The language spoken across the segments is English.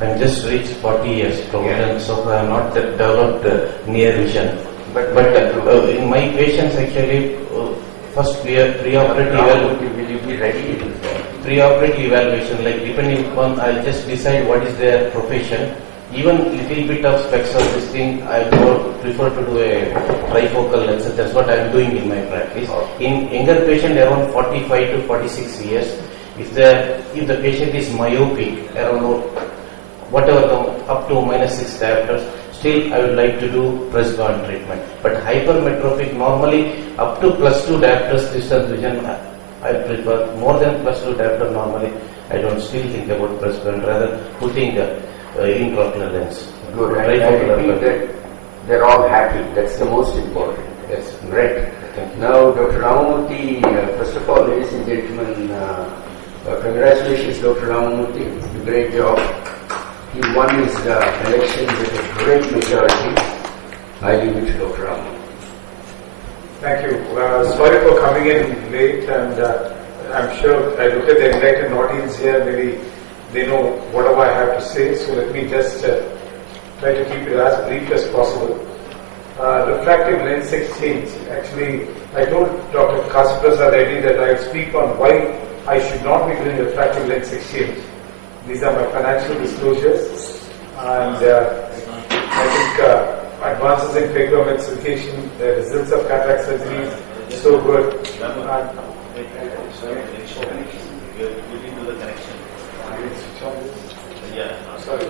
I'm just reached 40 years probably, so I have not developed near vision. But in my patients actually, first preoperative will you be ready? Preoperative evaluation, like depending upon, I'll just decide what is their profession. Even little bit of specs of this thing, I prefer to do a trifocal lens. That's what I'm doing in my practice. In younger patient around 45 to 46 years, if the patient is myopic, around whatever up to -6 diopters, still I would like to do Pressgard treatment. But hypermetropic, normally up to +2 diopters distance vision, I prefer. More than +2 diopter normally, I don't still think about Pressgard, rather putting intraocular lens. Good. I repeat that they're all happy. That's the most important. Yes. Great. Now, Dr. Ramamurthy, first of all, ladies and gentlemen, congratulations, Dr. Ramamurthy. Great job. He won his election with a great majority. I leave it to Dr. Ramamurthy. Thank you. Sorry for coming in late, and I'm sure I look at the enlightened audience here, maybe they know whatever I have to say, so let me just try to keep it as brief as possible. Refractive lens exchange. Actually, I told Dr. Kasiprasad Reddy that I would speak on why I should not be doing refractive lens exchange. These are my financial disclosures, and I think advances in phacoemulsification, the results of cataract surgery, so good. Sorry.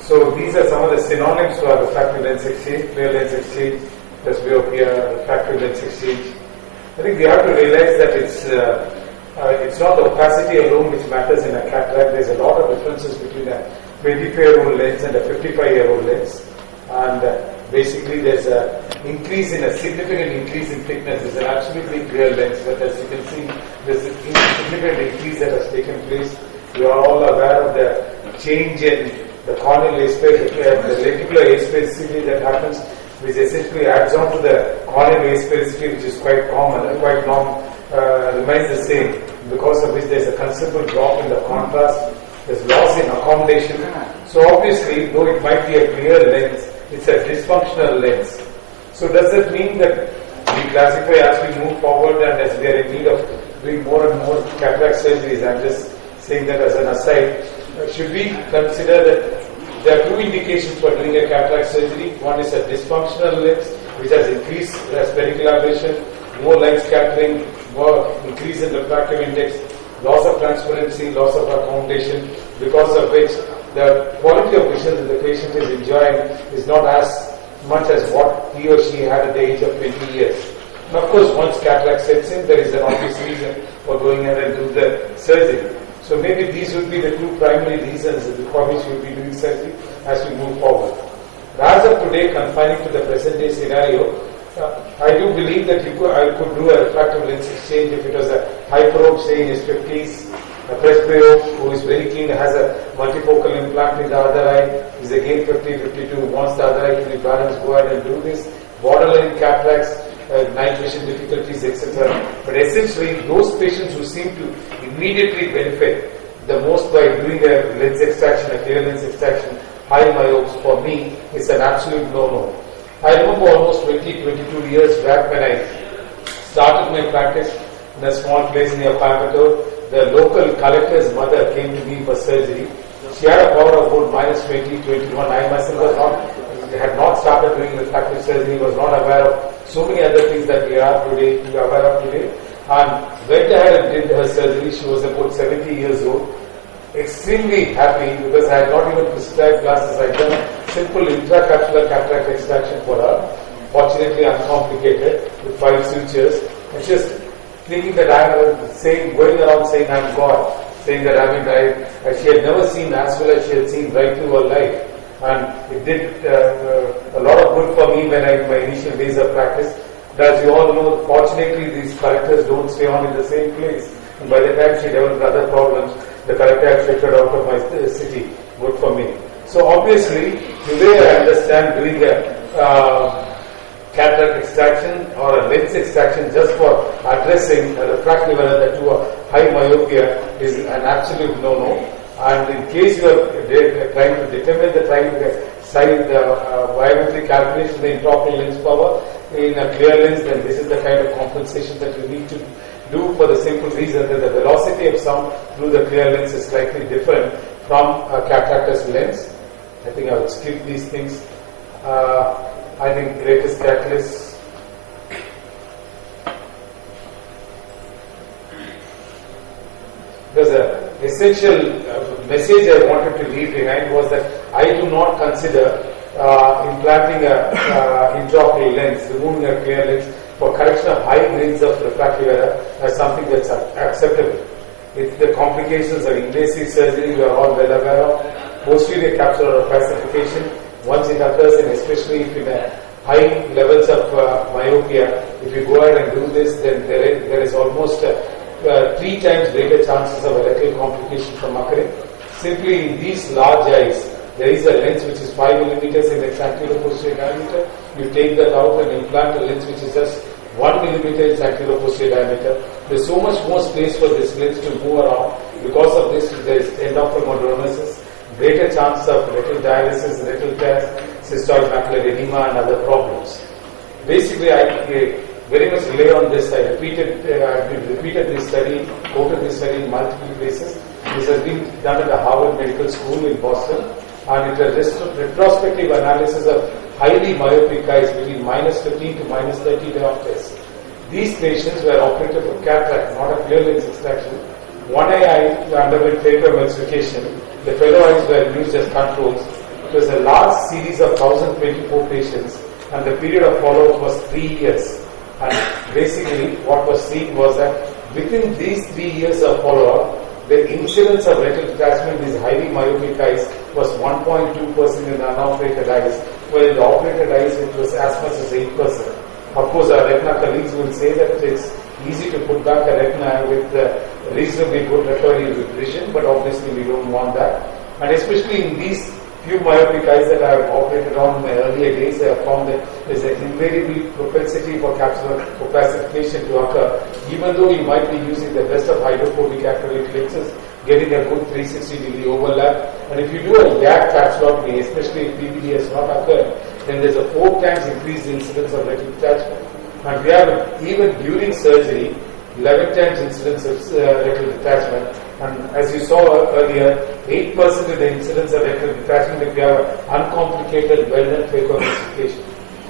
So these are some of the synonyms for refractive lens exchange: clear lens exchange, presbyopia, refractive lens exchange. I think we have to realize that it's not the opacity alone which matters in a cataract. There's a lot of differences between a 25-year-old lens and a 55-year-old lens, and basically there's a significant increase in thickness. It's an absolutely clear lens, but as you can see, there's a significant increase that has taken place. You are all aware of the change in the corneal A-space, the lenticular asphericity that happens, which essentially adds on to the corneal asphericity, which is quite common and quite long, remains the same, because of which there's a considerable drop in the contrast, there's loss in accommodation. So obviously, though it might be a clear lens, it's a dysfunctional lens. So does that mean that we classify as we move forward and as we are in need of doing more and more cataract surgeries? I'm just saying that as an aside. Should we consider that there are two indications for doing a cataract surgery? One is a dysfunctional lens, which has increased spherical aberration, more light scattering, more increase in refractive index, loss of transparency, loss of accommodation, because of which the quality of vision that the patient is enjoying is not as much as what he or she had at the age of 20 years. And of course, once cataract sets in, there is an obvious reason for going ahead and do the surgery. So maybe these would be the two primary reasons for which we will be doing surgery as we move forward. As of today, confining to the present day scenario, I do believe that I could do a refractive lens exchange if it was a hyperope, say in his 50s, a presbyope who is very keen, has a multifocal implant in the other eye, is again 50, 52, wants the other eye to be balanced, go ahead and do this. Borderline cataracts, night vision difficulties, etc. But essentially, those patients who seem to immediately benefit the most by doing a lens extraction, a clear lens extraction, high myopes, for me, is an absolute no-no. I remember almost 22 years back when I started my practice in a small place near Coimbatore. The local collector's mother came to me for surgery. She had a power of about -20, 21. I myself had not started doing refractive surgery, was not aware of so many other things that we are aware of today, and went ahead and did her surgery. She was about 70 years old. Extremely happy because I had not even prescribed glasses. I had done simple intracapsular cataract extraction for her, fortunately uncomplicated, with 5 sutures. And just thinking that I was going around saying I'm God, saying that she had never seen as well as she had seen right through her life. And it did a lot of good for me when in my initial days of practice. But as you all know, fortunately these collectors don't stay on in the same place. And by the time she developed other problems, the collector had shifted out of my city. Good for me. So obviously, today I understand doing a cataract extraction or a lens extraction just for addressing addressing refractive error that to a high myopia is an absolute no-no. And in case you are trying to determine the biometric calculation, the intraocular lens power in a clear lens, then this is the kind of compensation that you need to do, for the simple reason that the velocity of sound through the clear lens is slightly different from a cataractous lens. I think I would skip these things. I think greatest catalyst. There's an essential message I wanted to leave behind was that I do not consider implanting a intraocular lens, removing a clear lens for correction of high grades of refractive error as something that's acceptable. If the complications of invasive surgery, we are all well aware of. Posterior capsular opacification, once it occurs, and especially if in a high levels of myopia, if you go ahead and do this, then there is almost 3 times greater chances of a retinal complication from occurring. Simply in these large eyes, there is a lens which is 5 millimeters in its anterior-posterior diameter. You take that out and implant a lens which is just 1 millimeter in its anterior-posterior diameter. There is so much more space for this lens to move around. Because of this, there is endophthalmodromesis, greater chance of retinal dialysis, retinal tears, cystoid macular edema, and other problems. Basically, I very much rely on this. I've repeated this study, quoted this study in multiple places. This has been done at the Harvard Medical School in Boston, and it is a retrospective analysis of highly myopic eyes between -15 to -30 diopters. These patients were operated for cataract, not a clear lens extraction. One eye underwent phacoemulsification. The fellow eyes were used as controls. It was a large series of 1,024 patients, and the period of follow-up was 3 years. And basically, what was seen was that within these 3 years of follow-up, the incidence of retinal detachment in these highly myopic eyes was 1.2% in unoperated eyes, while in the operated eyes it was as much as 8%. Of course, our retina colleagues will say that it's easy to put back a retina with reasonably good recovery with vision, but obviously we don't want that. And especially in these few myopic eyes that I have operated on in my earlier days, I have found that there's an invariably propensity for capsular opacification to occur, even though you might be using the best of hydrophobic acrylic lenses, getting a good 360-degree overlap. And if you do a YAG capsulotomy, especially if PVD has not occurred, then there's a 4 times increased incidence of retinal detachment. And we have, even during surgery, 11 times incidence of retinal detachment. And as you saw earlier, 8% of the incidence of retinal detachment if you have uncomplicated well-known phacoemulsification.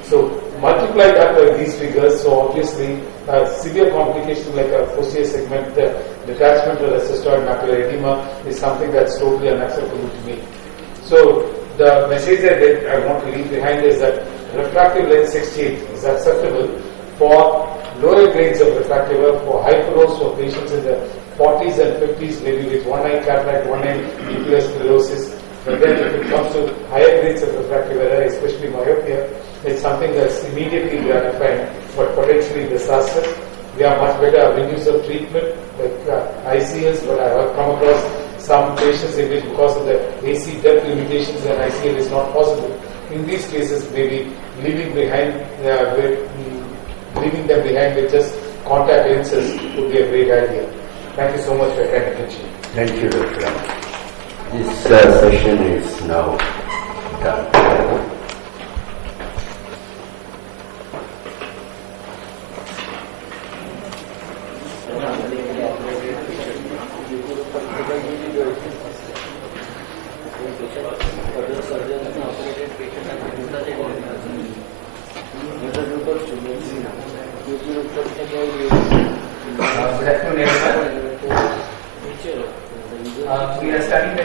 So multiply that by these figures, so obviously a severe complication like a posterior segment detachment or a cystoid macular edema is something that's totally unacceptable to me. So the message that I want to leave behind is that refractive lens exchange is acceptable for lower grades of refractive error, for hyperos, for patients in the 40s and 50s, maybe with one eye cataract, one eye nuclear sclerosis. But then if it comes to higher grades of refractive error, especially myopia, it's something that's immediately gratifying but potentially disastrous. We have much better avenues of treatment like ICLs, but I have come across some patients in which because of the AC depth limitations and ICL is not possible. In these cases, maybe leaving them behind with just contact lenses would be a great idea. Thank you so much for your kind attention. Thank you, Dr. Ram. This session is now done. Good afternoon, everyone. We are studying the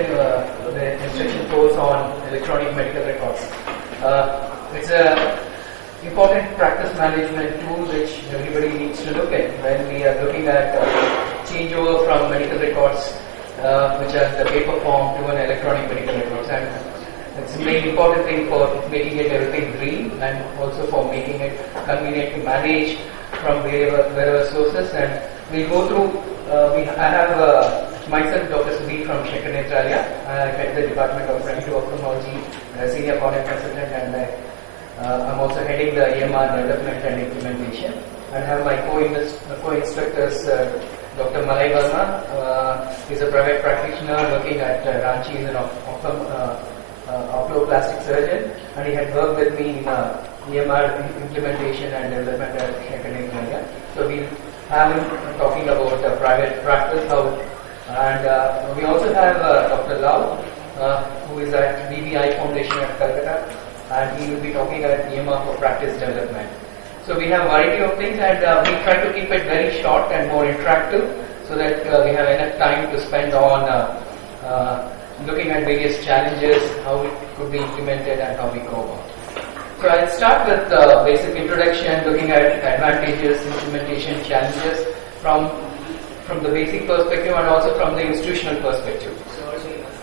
instruction course on electronic medical records. It's an important practice management tool which everybody needs to look at when we are looking at changeover from medical records, which are the paper form, to an electronic medical records. And it's a very important thing for making it everything green and also for making it convenient to manage from wherever sources. And we'll go through, I have myself, Dr. Sudhir from Shekhar Netralia. I head the Department of Retinal Ophthalmology, Senior Contact Consultant, and I'm also heading the EMR development and implementation. and have my co-instructors, Dr. Malay Verma. He's a private practitioner working at Ranchi. He's an oculoplastic surgeon, and he had worked with me in EMR implementation and development at Shankar. So we'll have him talking about private practice, and we also have Dr. Lau, who is at BBI Foundation at Calcutta, and he will be talking at EMR for practice development. So we have a variety of things, and we try to keep it very short and more interactive, so that we have enough time to spend on looking at various challenges, how it could be implemented, and how we go about. So I'll start with basic introduction, looking at advantages, implementation challenges from the basic perspective and also from the institutional perspective.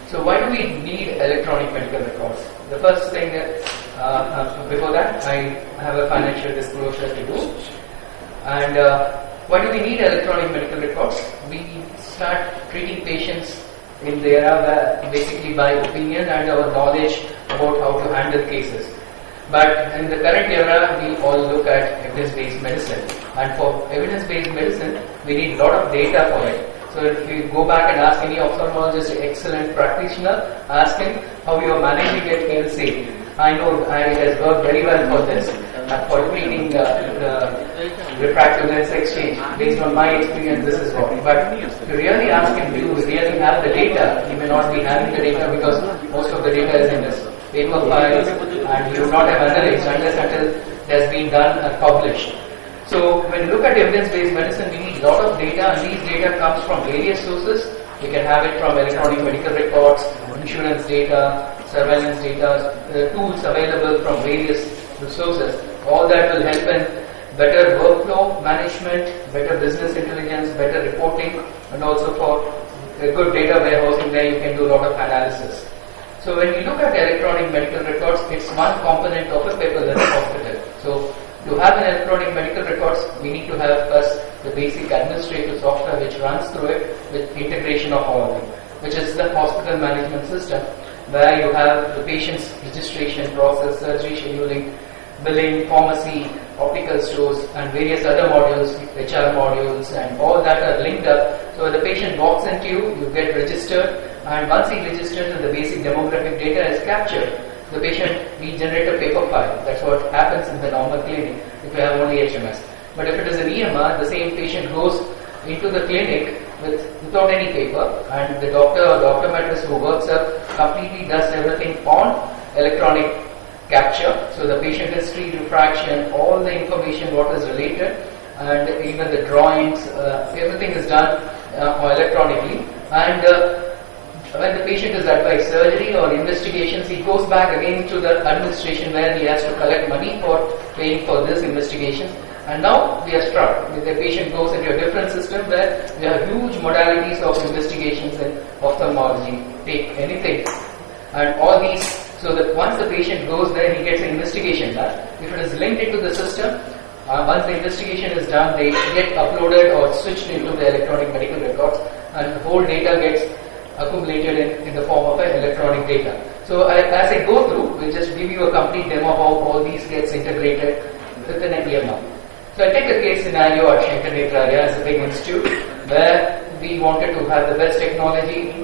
So why do we need electronic medical records? The first thing that, before that, I have a financial disclosure to do. And why do we need electronic medical records? We start treating patients in the era where basically by opinion and our knowledge about how to handle cases. But in the current era, we all look at evidence-based medicine. And for evidence-based medicine, we need a lot of data for it. So if you go back and ask any ophthalmologist, excellent practitioner, ask him how you are managing it, he will say, I know it has worked very well for this, for treating the refractive lens exchange. Based on my experience, this is what. But if you really ask him, do you really have the data? He may not be having the data because most of the data is in this paper files, and you will not have analyzed unless until it has been done and published. So when you look at evidence-based medicine, we need a lot of data, and these data comes from various sources. We can have it from electronic medical records, insurance data, surveillance data, tools available from various sources. All that will help in better workflow management, better business intelligence, better reporting, and also for a good data warehousing where you can do a lot of analysis. So when we look at electronic medical records, it's one component of a paperless hospital. So to have an electronic medical records, we need to have first the basic administrative software which runs through it with integration of all of them, which is the hospital management system, where you have the patient's registration process, surgery scheduling, billing, pharmacy, optical stores, and various other modules, HR modules, and all that are linked up. So when the patient walks into you, you get registered, and once he registers and the basic demographic data is captured, the patient, we generate a paper file. That's what happens in the normal clinic if you have only HMS. But if it is an EMR, the same patient goes into the clinic without any paper, and the doctor or the optometrist who works up completely does everything on electronic capture. So the patient history, refraction, all the information what is related, and even the drawings, everything is done electronically. And when the patient is advised surgery or investigations, he goes back again to the administration where he has to collect money for paying for this investigation. And now we are struck. The patient goes into a different system where we have huge modalities of investigations in ophthalmology. Take anything. And all these, so that once the patient goes there, he gets an investigation done. If it is linked into the system, once the investigation is done, they get uploaded or switched into the electronic medical records, and the whole data gets accumulated in the form of electronic data. So as I go through, we'll just give you a complete demo of how all these gets integrated within a EMR. So I take a case scenario at Shankar as a big institute where we wanted to have the best technology,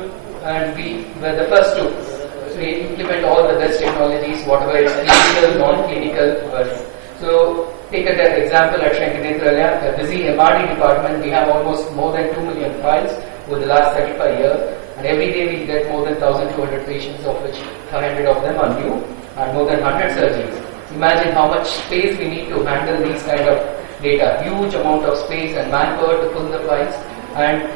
and we were the first to implement all the best technologies, whatever is clinical, non-clinical version. So take an example at Shankar a busy MRD department. We have almost more than 2 million files over the last 35 years. And every day we get more than 1,200 patients, of which 500 of them are new, and more than 100 surgeries. Imagine how much space we need to handle these kind of data. Huge amount of space and manpower to pull the files. And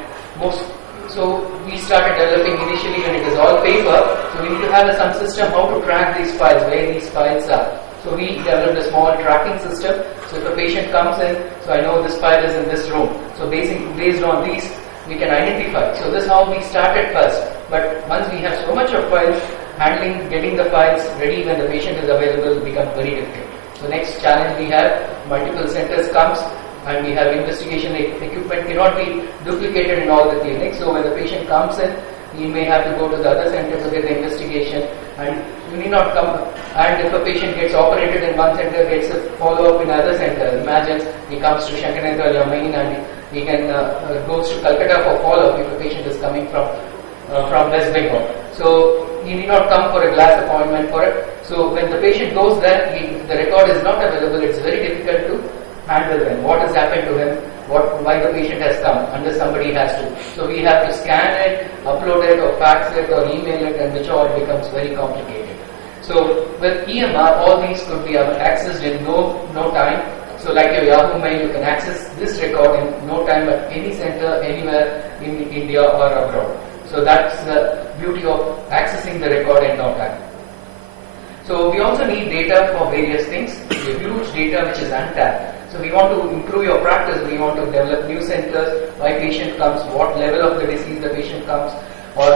so we started developing initially when it is all paper. So we need to have some system how to track these files, where these files are. So we developed a small tracking system. So if a patient comes in, so I know this file is in this room. So based on these, we can identify. So this is how we started first. But once we have so much of files, getting the files ready when the patient is available becomes very difficult. So next challenge we have, multiple centers comes, and we have investigation equipment cannot be duplicated in all the clinics. So when the patient comes in, he may have to go to the other center to get the investigation, and you need not come And if a patient gets operated in one center, gets a follow-up in another center, imagine he comes to Shankarnagar or Main and he can goes to Calcutta for follow-up if a patient is coming from West Bengal. So he need not come for a glass appointment for it. So when the patient goes there, the record is not available. It's very difficult to handle them. What has happened to him? Why the patient has come? Unless somebody has to. So we have to scan it, upload it, or fax it, or email it, and which all becomes very complicated. So with EMR, all these could be accessed in no time. So like your Yahoo Mail, you can access this record in no time at any center, anywhere in India or abroad. So that's the beauty of accessing the record in no time. So we also need data for various things. A huge data which is untapped. So we want to improve your practice. We want to develop new centers. Why patient comes, what level of the disease the patient comes, or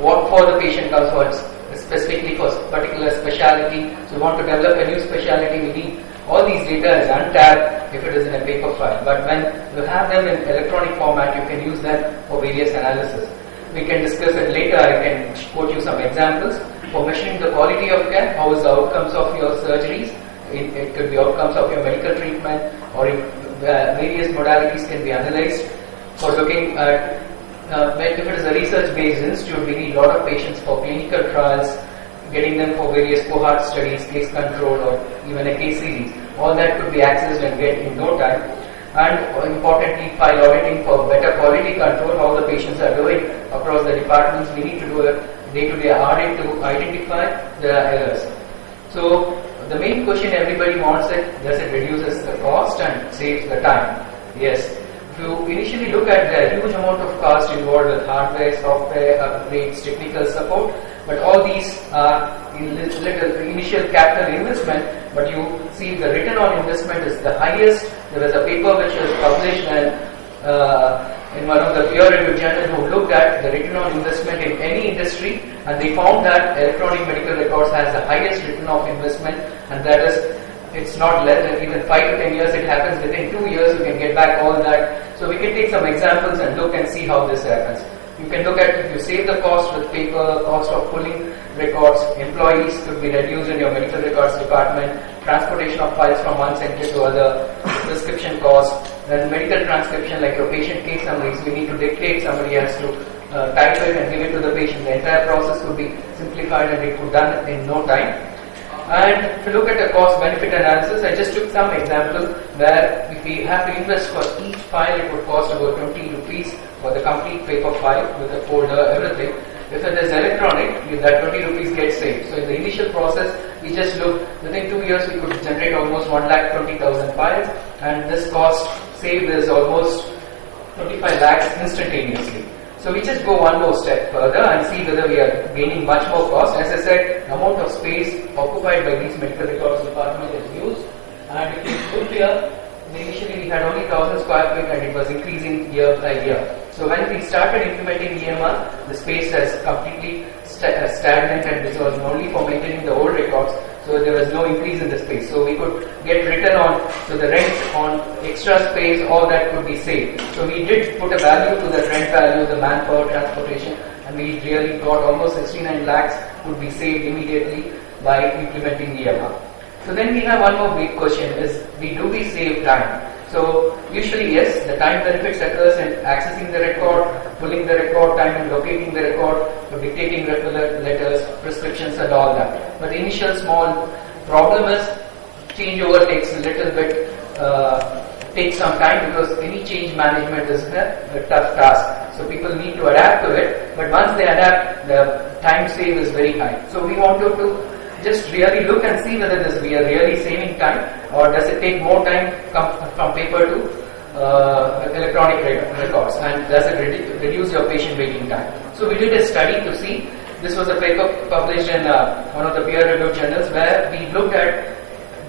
what for the patient comes, for specifically for particular specialty. So we want to develop a new specialty. We need all these data is untapped if it is in a paper file. But when you have them in electronic format, you can use them for various analysis. We can discuss it later. I can quote you some examples. For measuring the quality of care, how is the outcomes of your surgeries? It could be outcomes of your medical treatment, or various modalities can be analyzed. For looking at, if it is a research-based institute, we need a lot of patients for clinical trials, getting them for various cohort studies, case control, or even a case series. All that could be accessed and get in no time. And importantly, file auditing for better quality control, how the patients are doing across the departments. We need to do a day-to-day audit to identify the errors. So the main question everybody wants is, does it reduces the cost and saves the time? Yes. If you initially look at the huge amount of cost involved with hardware, software, upgrades, technical support, but all these are initial capital investment, but you see the return on investment is the highest. There was a paper which was published in one of the peer-reviewed journals who looked at the return on investment in any industry, and they found that electronic medical records has the highest return of investment, and that is, it's not less than even 5 to 10 years, it happens within 2 years, you can get back all that. So we can take some examples and look and see how this happens. You can look at, if you save the cost with paper, cost of pulling records, employees could be reduced in your medical records department, transportation of files from one center to other, prescription costs, then medical transcription like your patient case summaries, we need to dictate, somebody has to type it and give it to the patient. The entire process could be simplified and it could be done in no time. And if you look at the cost benefit analysis, I just took some example where if we have to invest for each file, it would cost about 20 rupees for the complete paper file with the folder, everything. If it is electronic, that 20 rupees gets saved. So in the initial process, we just looked, within 2 years we could generate almost 1,20,000 files, and this cost saved is almost 25 lakhs instantaneously. So we just go one more step further and see whether we are gaining much more cost. As I said, the amount of space occupied by these medical records department is used. And if you look here, initially we had only 1,000 square feet and it was increasing year by year. So when we started implementing EMR, the space has completely stagnant, and this was only for maintaining the old records. So there was no increase in the space. So we could get return on, so the rent on extra space, all that could be saved. So we did put a value to the rent value, the manpower, transportation, and we really got almost 69 lakhs could be saved immediately by implementing EMR. So then we have one more big question is, do we save time? So usually yes, the time benefits occurs in accessing the record, pulling the record, time in locating the record, dictating letters, prescriptions and all that. But the initial small problem is changeover takes a little bit, takes some time, because any change management is a tough task. So people need to adapt to it, but once they adapt, the time save is very high. So we want to just really look and see whether we are really saving time, or does it take more time from paper to electronic records, and does it reduce your patient waiting time. So we did a study to see, this was a paper published in one of the peer-reviewed journals where we looked at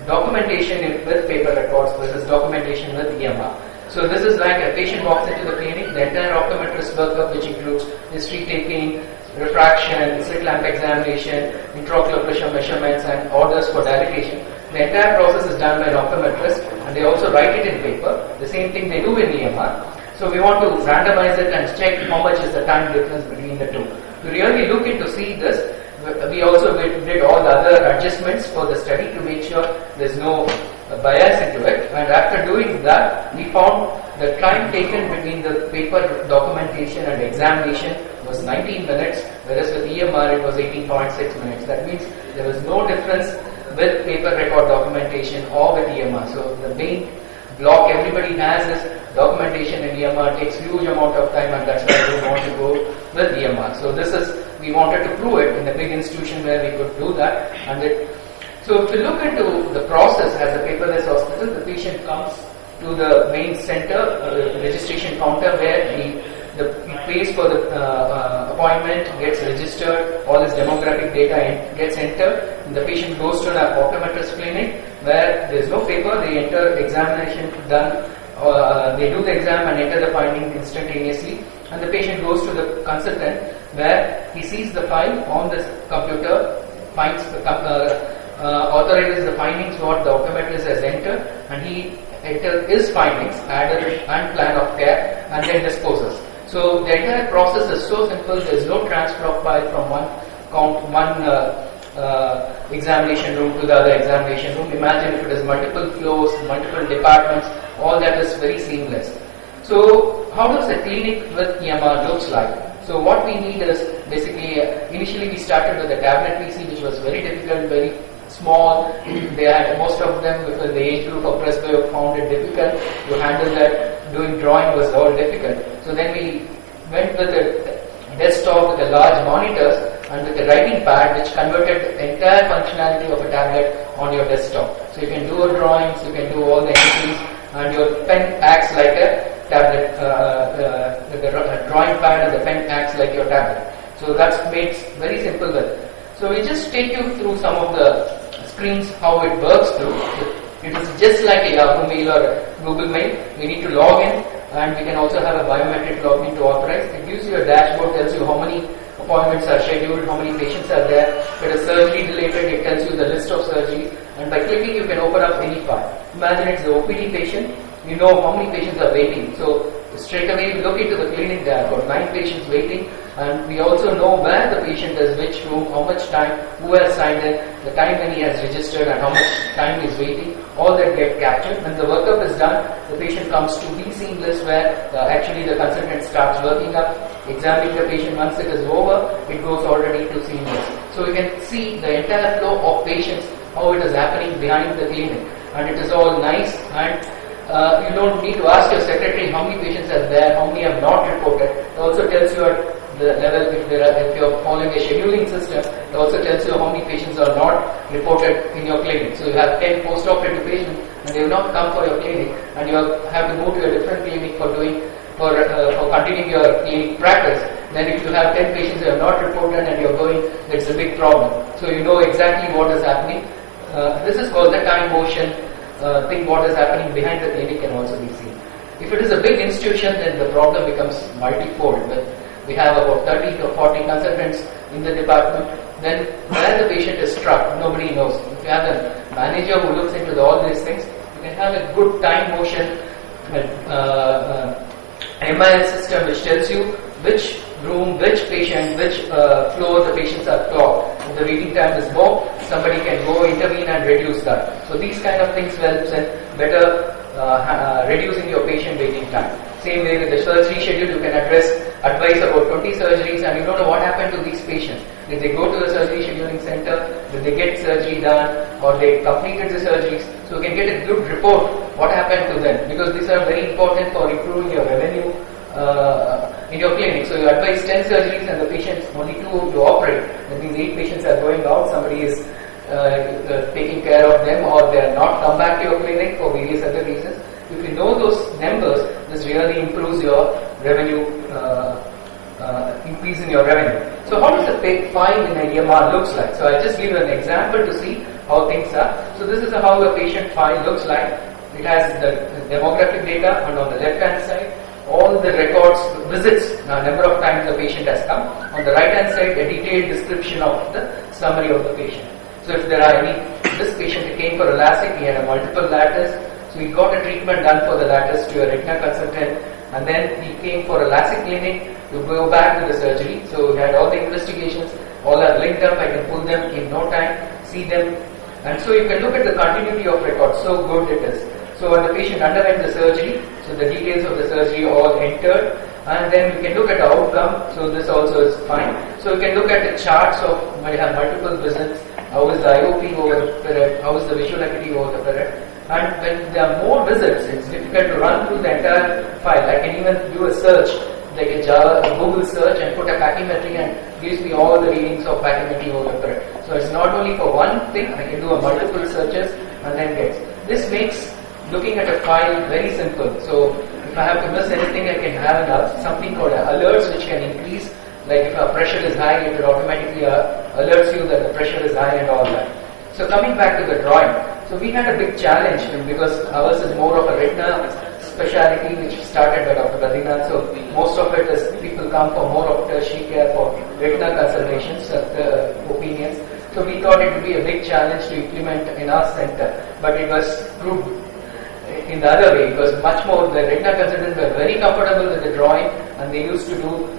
documentation with paper records versus documentation with EMR. So this is like a patient walks into the clinic, the entire optometrist workup, which includes history taking, refraction, slit lamp examination, intraocular pressure measurements, and orders for dilatation. The entire process is done by an optometrist, and they also write it in paper. The same thing they do in EMR. So we want to randomize it and check how much is the time difference between the two. To really look into see this, we also did all the other adjustments for the study to make sure there's no bias into it. And after doing that, we found the time taken between the paper documentation and examination was 19 minutes, whereas with EMR it was 18.6 minutes. That means there was no difference with paper record documentation or with EMR. So the main block everybody has is documentation in EMR takes huge amount of time, and that's why we want to go with EMR. So this is, we wanted to prove it in a big institution where we could do that. And so if you look into the process as a paperless hospital, the patient comes to the main center, registration counter, where he pays for the appointment, gets registered, all his demographic data gets entered, and the patient goes to an optometrist clinic where there is no paper, they enter examination done, they do the exam and enter the findings instantaneously, and the patient goes to the consultant where he sees the file on the computer, finds the authorizes the findings what the optometrist has entered, and he enters his findings, added and plan of care, and then disposes. So the entire process is so simple. There is no transfer of file from one examination room to the other examination room. Imagine if it is multiple floors, multiple departments, all that is very seamless. So how does a clinic with EMR looks like? So what we need is basically, initially we started with a tablet PC, which was very difficult, very small. They had, most of them because the age group of presbyo found it difficult to handle that. Doing drawing was all difficult. So then we went with a desktop with a large monitors and with a writing pad, which converted the entire functionality of a tablet on your desktop. So you can do a drawings, you can do all the entries, and your pen acts like a tablet. The drawing pad and the pen acts like your tablet. So that's made very simple with it. So we just take you through some of the screens, how it works through. It is just like a Yahoo Mail or a Google Mail. We need to log in, and we can also have a biometric login to authorize. It gives you a dashboard, tells you how many appointments are scheduled, how many patients are there. If it is surgery related, it tells you the list of surgeries, and by clicking you can open up any file. Imagine it's the OPD patient, you know how many patients are waiting. So straight away you look into the clinic, there are about 9 patients waiting, and we also know where the patient is, which room, how much time, who has signed in, the time when he has registered, and how much time he is waiting. All that get captured. When the workup is done, the patient comes to the seamless where actually the consultant starts working up, examining the patient. Once it is over, it goes already to seamless. So we can see the entire flow of patients, how it is happening behind the clinic, and it is all nice, and you don't need to ask your secretary how many patients are there, how many have not reported. It also tells you at the level, if you are following a scheduling system, it also tells you how many patients are not reported in your clinic. So you have 10 post-operative patients and they will not come for your clinic, and you have to move to a different clinic for continuing your clinic practice. Then if you have 10 patients who have not reported and you are going, that's a big problem. So you know exactly what is happening. This is called the time motion thing. What is happening behind the clinic can also be seen. If it is a big institution, then the problem becomes multifold. But we have about 30 to 40 consultants in the department. Then where the patient is struck, nobody knows. If you have a manager who looks into all these things, you can have a good time motion MIS system which tells you which room, which patient, which floor the patients are clocked. If the waiting time is more, somebody can go intervene and reduce that. So these kind of things helps in better reducing your patient waiting time. Same way with the surgery schedule, you can advise about 20 surgeries, and you don't know what happened to these patients. Did they go to the surgery scheduling center? Did they get surgery done? Or they completed the surgeries? So you can get a good report what happened to them, because these are very important for improving your revenue in your clinic. So you advise 10 surgeries and the patients, only 2 to operate. That means 8 patients are going out, somebody is taking care of them, or they are not come back to your clinic for various other reasons. If you know those numbers, this really improves your revenue, increase in your revenue. So how does a file in an EMR looks like? So I just give an example to see how things are. So this is how a patient file looks like. It has the demographic data, and on the left hand side, all the records, visits, number of times the patient has come. On the right hand side, a detailed description of the summary of the patient. So if there are any, this patient came for a LASIK, he had a multiple lattice, so he got a treatment done for the lattice to a retina consultant, and then he came for a LASIK clinic to go back to the surgery. So he had all the investigations, all are linked up, I can pull them in no time, see them, and so you can look at the continuity of records, so good it is. So when the patient underwent the surgery, so the details of the surgery all entered, and then you can look at the outcome, so this also is fine. So you can look at the charts of, might have multiple visits, how is the IOP over the period, how is the visual acuity over the period, and when there are more visits, it's difficult to run through the entire file. I can even do a search, like a Google search, and put a pachymetry and gives me all the readings of pachymetry over the period. So it's not only for one thing, I can do a multiple searches and then get. This makes looking at a file very simple. So if I have to miss anything, I can have something called alerts which can increase. Like if our pressure is high, it will automatically alerts you that the pressure is high and all that. So coming back to the drawing, so we had a big challenge because ours is more of a retina specialty which started by Dr. Badrinath. So most of it is people come for more of tertiary care for retina consultations, opinions. So we thought it would be a big challenge to implement in our center, but it was proved in the other way. It was much more, the retina consultants were very comfortable with the drawing and they used to do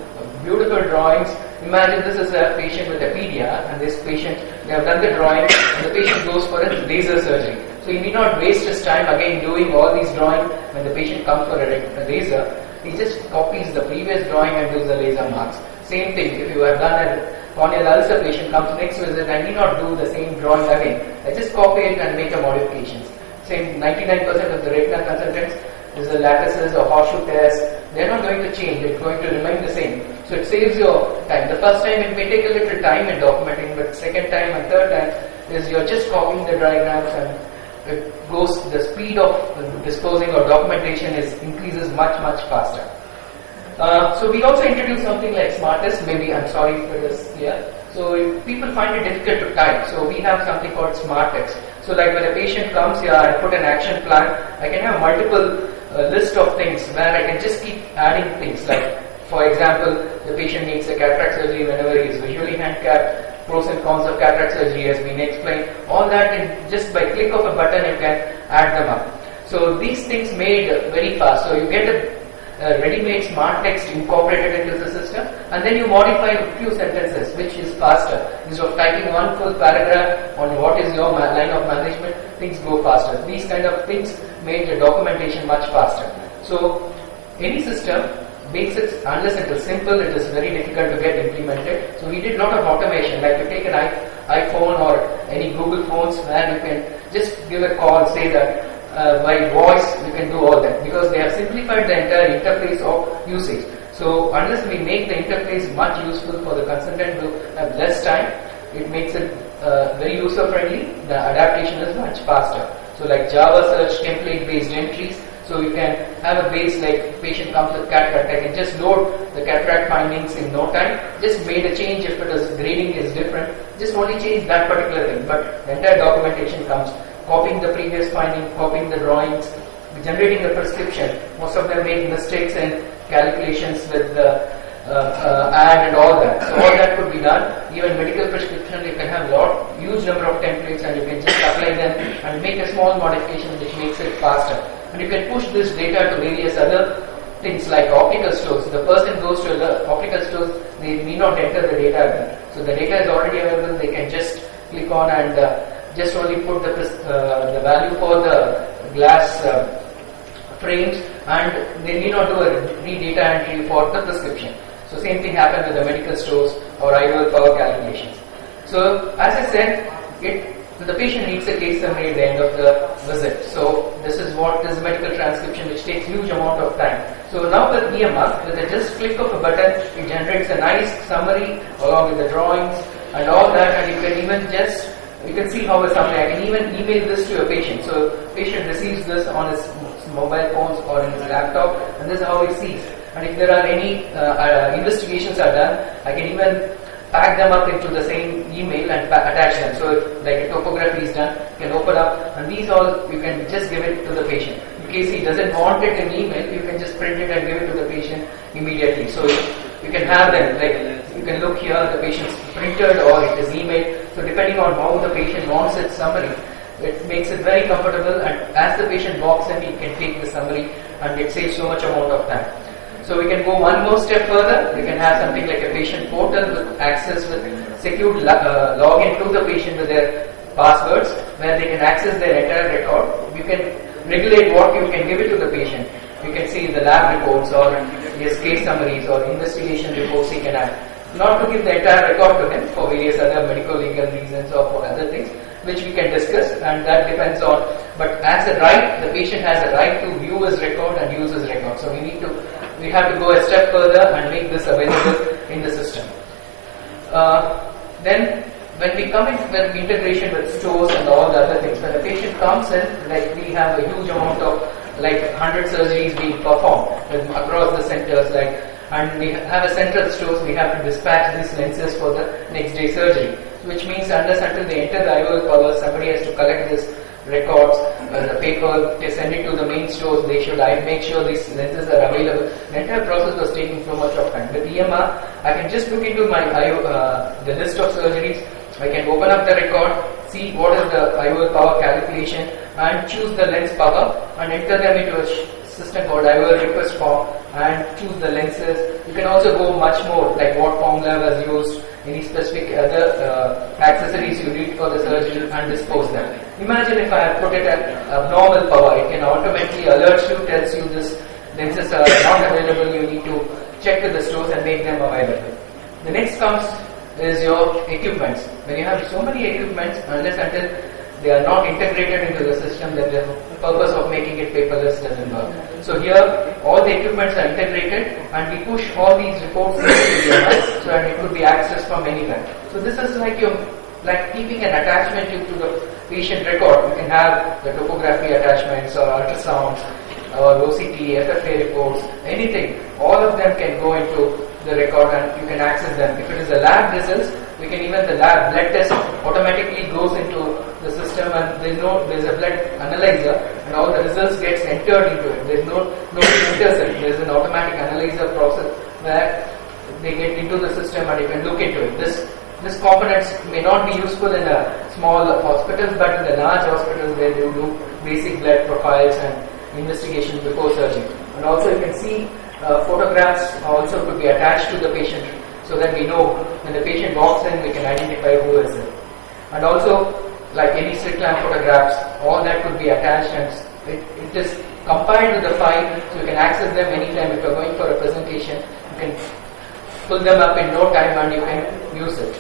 beautiful drawings. Imagine this is a patient with a pedia, and this patient, they have done the drawing and the patient goes for a laser surgery. So he need not waste his time again doing all these drawings when the patient comes for a laser. He just copies the previous drawing and does the laser marks. Same thing, if you have done a corneal ulcer, patient comes next visit, I need not do the same drawing again. I just copy it and make a modifications. Same 99% of the retina consultants is the lattices or horseshoe tears. They're not going to change, it's going to remain the same. So it saves your time. The first time it may take a little time in documenting, but second time and third time is you're just copying the diagrams and it goes, the speed of disclosing or documentation increases much faster. So we also introduced something like Smartest, maybe I'm sorry if it is here. So if people find it difficult to type, so we have something called SmartText. So like when a patient comes here, I put an action plan, I can have multiple list of things where I can just keep adding things like, for example, the patient needs a cataract surgery whenever he is visually handicapped, pros and cons of cataract surgery has been explained, all that, and just by click of a button you can add them up. So these things made very fast, so you get a ready-made smart text incorporated into the system, and then you modify a few sentences, which is faster. Instead of typing one full paragraph on what is your line of management, things go faster. These kind of things made the documentation much faster. So any system makes it, unless it is simple, it is very difficult to get implemented. So we did a lot of automation, like you take an iPhone or any Google phones where you can just give a call, say that by voice you can do all that, because they have simplified the entire interface of usage. So unless we make the interface much useful for the consultant to have less time, it makes it very user friendly, the adaptation is much faster. So like Java search template based entries, so you can have a base like patient comes with cataract, I can just load the cataract findings in no time, just made a change if it is grading is different, just only change that particular thing, but the entire documentation comes, copying the previous finding, copying the drawings, generating a prescription. Most of them make mistakes in calculations with the ad and all that. So all that could be done. Even medical prescription, you can have huge number of templates and you can just apply them and make a small modification which makes it faster. And you can push this data to various other things like optical stores. The person goes to the optical stores, they need not enter the data again. So the data is already available, they can just click on and just only put the value for the glass frames, and they need not do a re-data entry for the prescription. So same thing happened with the medical stores or IOL power calculations. So as I said, the patient needs a case summary at the end of the visit. So this is medical transcription, which takes huge amount of time. So now with EMR, with a just click of a button, it generates a nice summary along with the drawings and all that, and you can even you can see how a summary, I can even email this to a patient. So patient receives this on his mobile phones or in his laptop, and this is how he sees. And if there are any investigations are done, I can even pack them up into the same email and attach them. So if like a topography is done, you can open up, and these all you can just give it to the patient. In case he doesn't want it in email, you can just print it and give it to the patient immediately. So you can have them, like you can look here, the patient's printed or it is emailed. So depending on how the patient wants its summary, it makes it very comfortable, and as the patient walks in, he can take the summary and it saves so much amount of time. So we can go one more step further. We can have something like a patient portal with access with secured login to the patient with their passwords, where they can access their entire record. You can regulate what you can give it to the patient. You can see the lab reports or his case summaries or investigation reports he can have. Not to give the entire record to him for various other medical legal reasons or for other things, which we can discuss, and that depends on, but as a right, the patient has a right to view his record and use his record. So we have to go a step further and make this available in the system. Then when we come in with integration with stores and all the other things, when the patient comes in, like we have a huge amount of like 100 surgeries being performed across the centers, and we have a central stores, we have to dispatch these lenses for the next day surgery, which means until they enter the IOL power, somebody has to collect this records, the paper, they send it to the main stores, they should make sure these lenses are available. The entire process was taking so much of time. With EMR, I can just look into my the list of surgeries, I can open up the record, see what is the IOL power calculation, and choose the lens power and enter them into a system called IOL request form and choose the lenses. You can also go much more, like what formula was used, any specific other accessories you need for the surgery, and dispose them. Imagine if I have put it at abnormal power, it can automatically alert you, tells you this lenses are not available, you need to check with the stores and make them available. The next comes is your equipments. When you have so many equipments, unless until they are not integrated into the system, then the purpose of making it paperless doesn't work. So here, all the equipments are integrated and we push all these reports into the EMR so that it could be accessed from anywhere. So this is like keeping an attachment to the patient record. You can have the topography attachments or ultrasounds or OCT, FFA reports, anything. All of them can go into the record and you can access them. If it is a lab results, we can even the lab blood test automatically goes into the system, and there's a blood analyzer and all the results gets entered into it. There's no enters it. There's an automatic analyzer process where they get into the system and you can look into it. This components may not be useful in a small hospitals, but in the large hospitals where they do basic blood profiles and investigation before surgery. And also you can see photographs also could be attached to the patient so that we know when the patient walks in, we can identify who is it. And also, like any slit lamp photographs, all that could be attached and it is compiled to the file, so you can access them anytime. If you are going for a presentation, you can pull them up in no time and you can use it.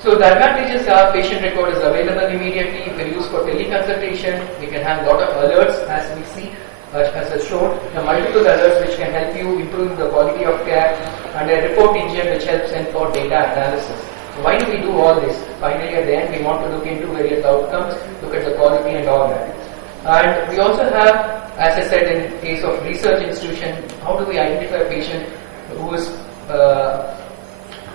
So the advantages are patient record is available immediately. You can use for teleconsultation. You can have a lot of alerts as we see. As I showed, the multiple alerts which can help you improve the quality of care, and a report engine which helps in for data analysis. So why do we do all this? Finally at the end we want to look into various outcomes, look at the quality and all that. And we also have, as I said, in case of research institution, how do we identify a patient who is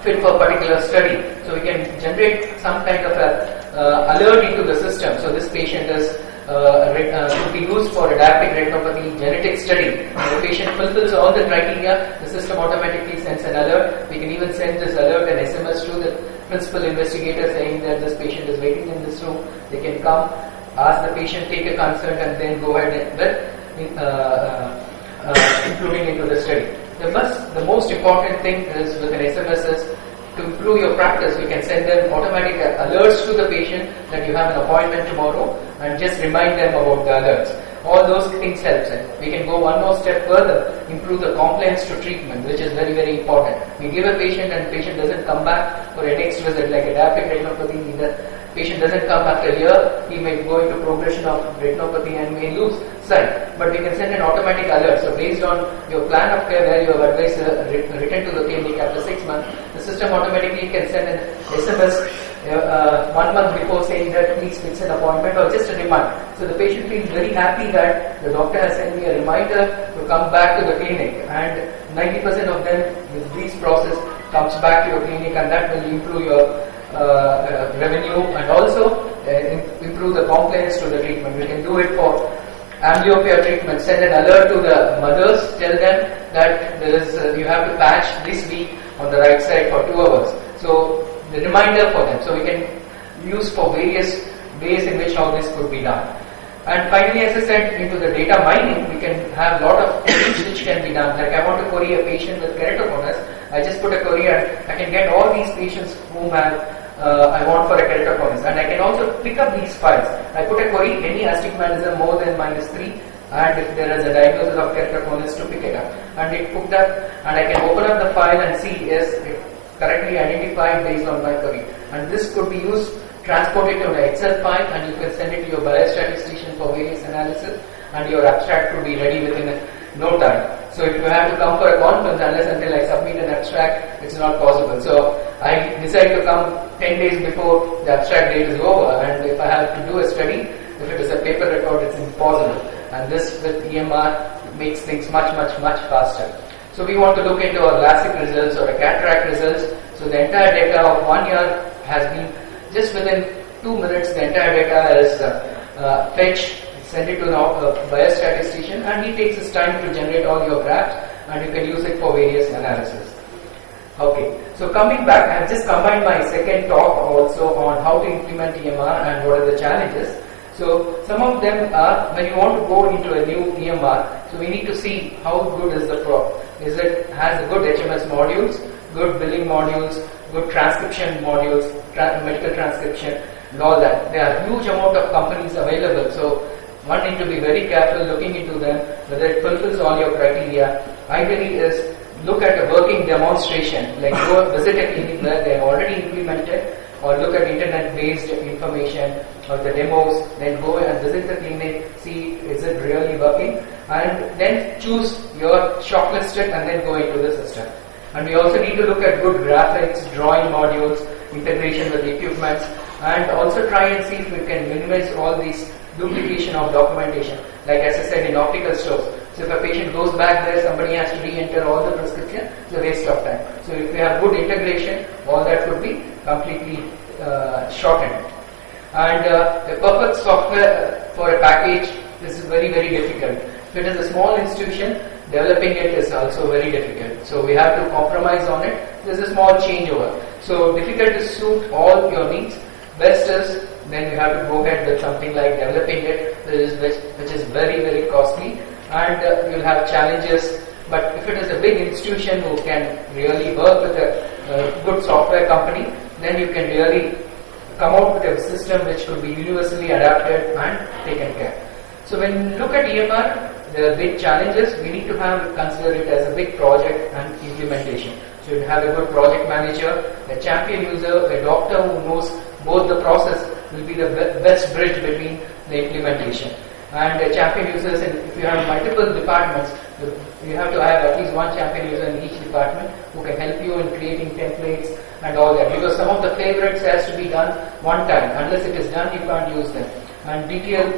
fit for a particular study? So we can generate some kind of a alert into the system. So this patient is could be used for a diabetic retinopathy genetic study. When the patient fulfills all the criteria, the system automatically sends an alert. We can even send this alert and SMS to the principal investigator saying that this patient is waiting in this room. They can come, ask the patient, take a consent, and then go ahead with including into the study. The most important thing is with an SMS is to improve your practice. We can send them automatic alerts to the patient that you have an appointment tomorrow and just remind them about the alerts. All those things help. We can go one more step further, improve the compliance to treatment, which is very, very important. We give a patient and the patient doesn't come back for a next visit, like a diabetic retinopathy. The patient doesn't come after a year, he may go into progression of retinopathy and may lose sight. But we can send an automatic alert. So based on your plan of care where you have advised return to the clinic after 6 months, the system automatically can send an SMS 1 month before saying that please fix an appointment or just a reminder. So the patient feels very happy that the doctor has sent me a reminder to come back to the clinic, and 90% of them with this process comes back to your clinic, and that will improve your revenue and also improve the compliance to the treatment. We can do it for amblyopia treatment, send an alert to the mothers, tell them that there is you have to patch this week on the right side for 2 hours. So the reminder for them. So we can use for various ways in which how this could be done. And finally, as I said, into the data mining, we can have a lot of things which can be done. Like I want to query a patient with keratoconus, I just put a query and I can get all these patients whom I want for a keratoconus, and I can also pick up these files. I put a query, any astigmatism more than -3, and if there is a diagnosis of keratoconus, to pick it up. And it put up, and I can open up the file and see yes, it correctly identified based on my query. And this could be used, transport it to an Excel file, and you can send it to your biostatistician for various analysis, and your abstract could be ready within no time. So if you have to come for a conference, unless until I submit an abstract, it's not possible. So I decide to come 10 days before the abstract date is over, and if I have to do a study, if it is a paper record, it's impossible. And this with EMR makes things much faster. So we want to look into a LASIK results or a cataract results. So the entire data of 1 year has been, just within 2 minutes, the entire data is fetched, send it to a biostatistician, and he takes his time to generate all your graphs, and you can use it for various analysis. Okay, so coming back, I have just combined my second talk also on how to implement EMR and what are the challenges. So some of them are, when you want to go into a new EMR, so we need to see how good is the has a good HMS modules, good billing modules, good transcription modules, medical transcription, and all that. There are huge amount of companies available, so one need to be very careful looking into them, whether it fulfills all your criteria. Ideally is look at a working demonstration, like go visit a clinic where they have already implemented, or look at internet-based information or the demos, then go and visit the clinic, see is it really working, and then choose your shortlisted and then go into the system. And we also need to look at good graphics, drawing modules, integration with equipments, and also try and see if we can minimize all these duplication of documentation. Like as I said, in optical stores, so if a patient goes back there, somebody has to re-enter all the prescription, it's a waste of time. So if we have good integration, all that could be completely shortened. And the perfect software for a package is very difficult. If it is a small institution, developing it is also very difficult. So we have to compromise on it. There's a small changeover. So difficult to suit all your needs. Best is then you have to go ahead with something like developing it, which is very costly, and you'll have challenges. But if it is a big institution who can really work with a good software company, then you can really come out with a system which could be universally adapted and taken care. So when you look at EMR, there are big challenges. We need to consider it as a big project and implementation. So you have a good project manager, a champion user, a doctor who knows both the process will be the best bridge between the implementation. And champion users, if you have multiple departments, you have to have at least one champion user in each department who can help you in creating templates and all that. Because some of the favorites has to be done one time. Unless it is done, you can't use them. And detail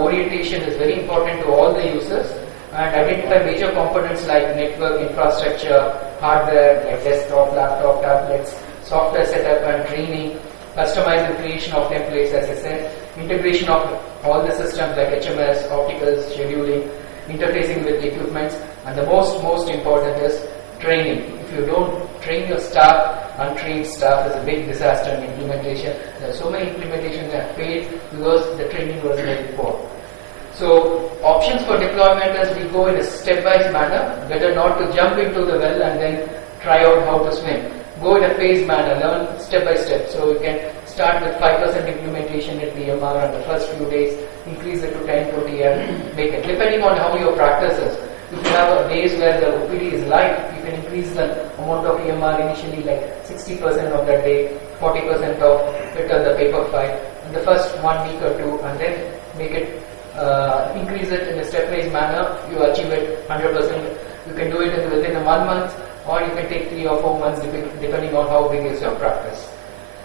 orientation is very important to all the users. And identify major components like network infrastructure, hardware like desktop, laptop, tablets, software setup and training, customize the creation of templates, as I said, integration of all the systems like HMS, opticals, scheduling, interfacing with equipments, and the most important is training. If you don't train your staff, untrained staff is a big disaster in implementation. There are so many implementations that failed because the training was very poor. So options for deployment is we go in a stepwise manner. Better not to jump into the well and then try out how to swim. Go in a phased manner, learn step by step. So you can start with 5% implementation at the EMR on the first few days, increase it to 10, 20 and make it. Depending on how your practice is. If you have a base where the OPD is light, you can increase the amount of EMR initially like 60% of that day, 40% of it on the paper file in the first 1 week or two, and then make it increase it in a stepwise manner. You achieve it 100%. You can do it within a 1 month, or you can take 3 or 4 months depending on how big is your practice.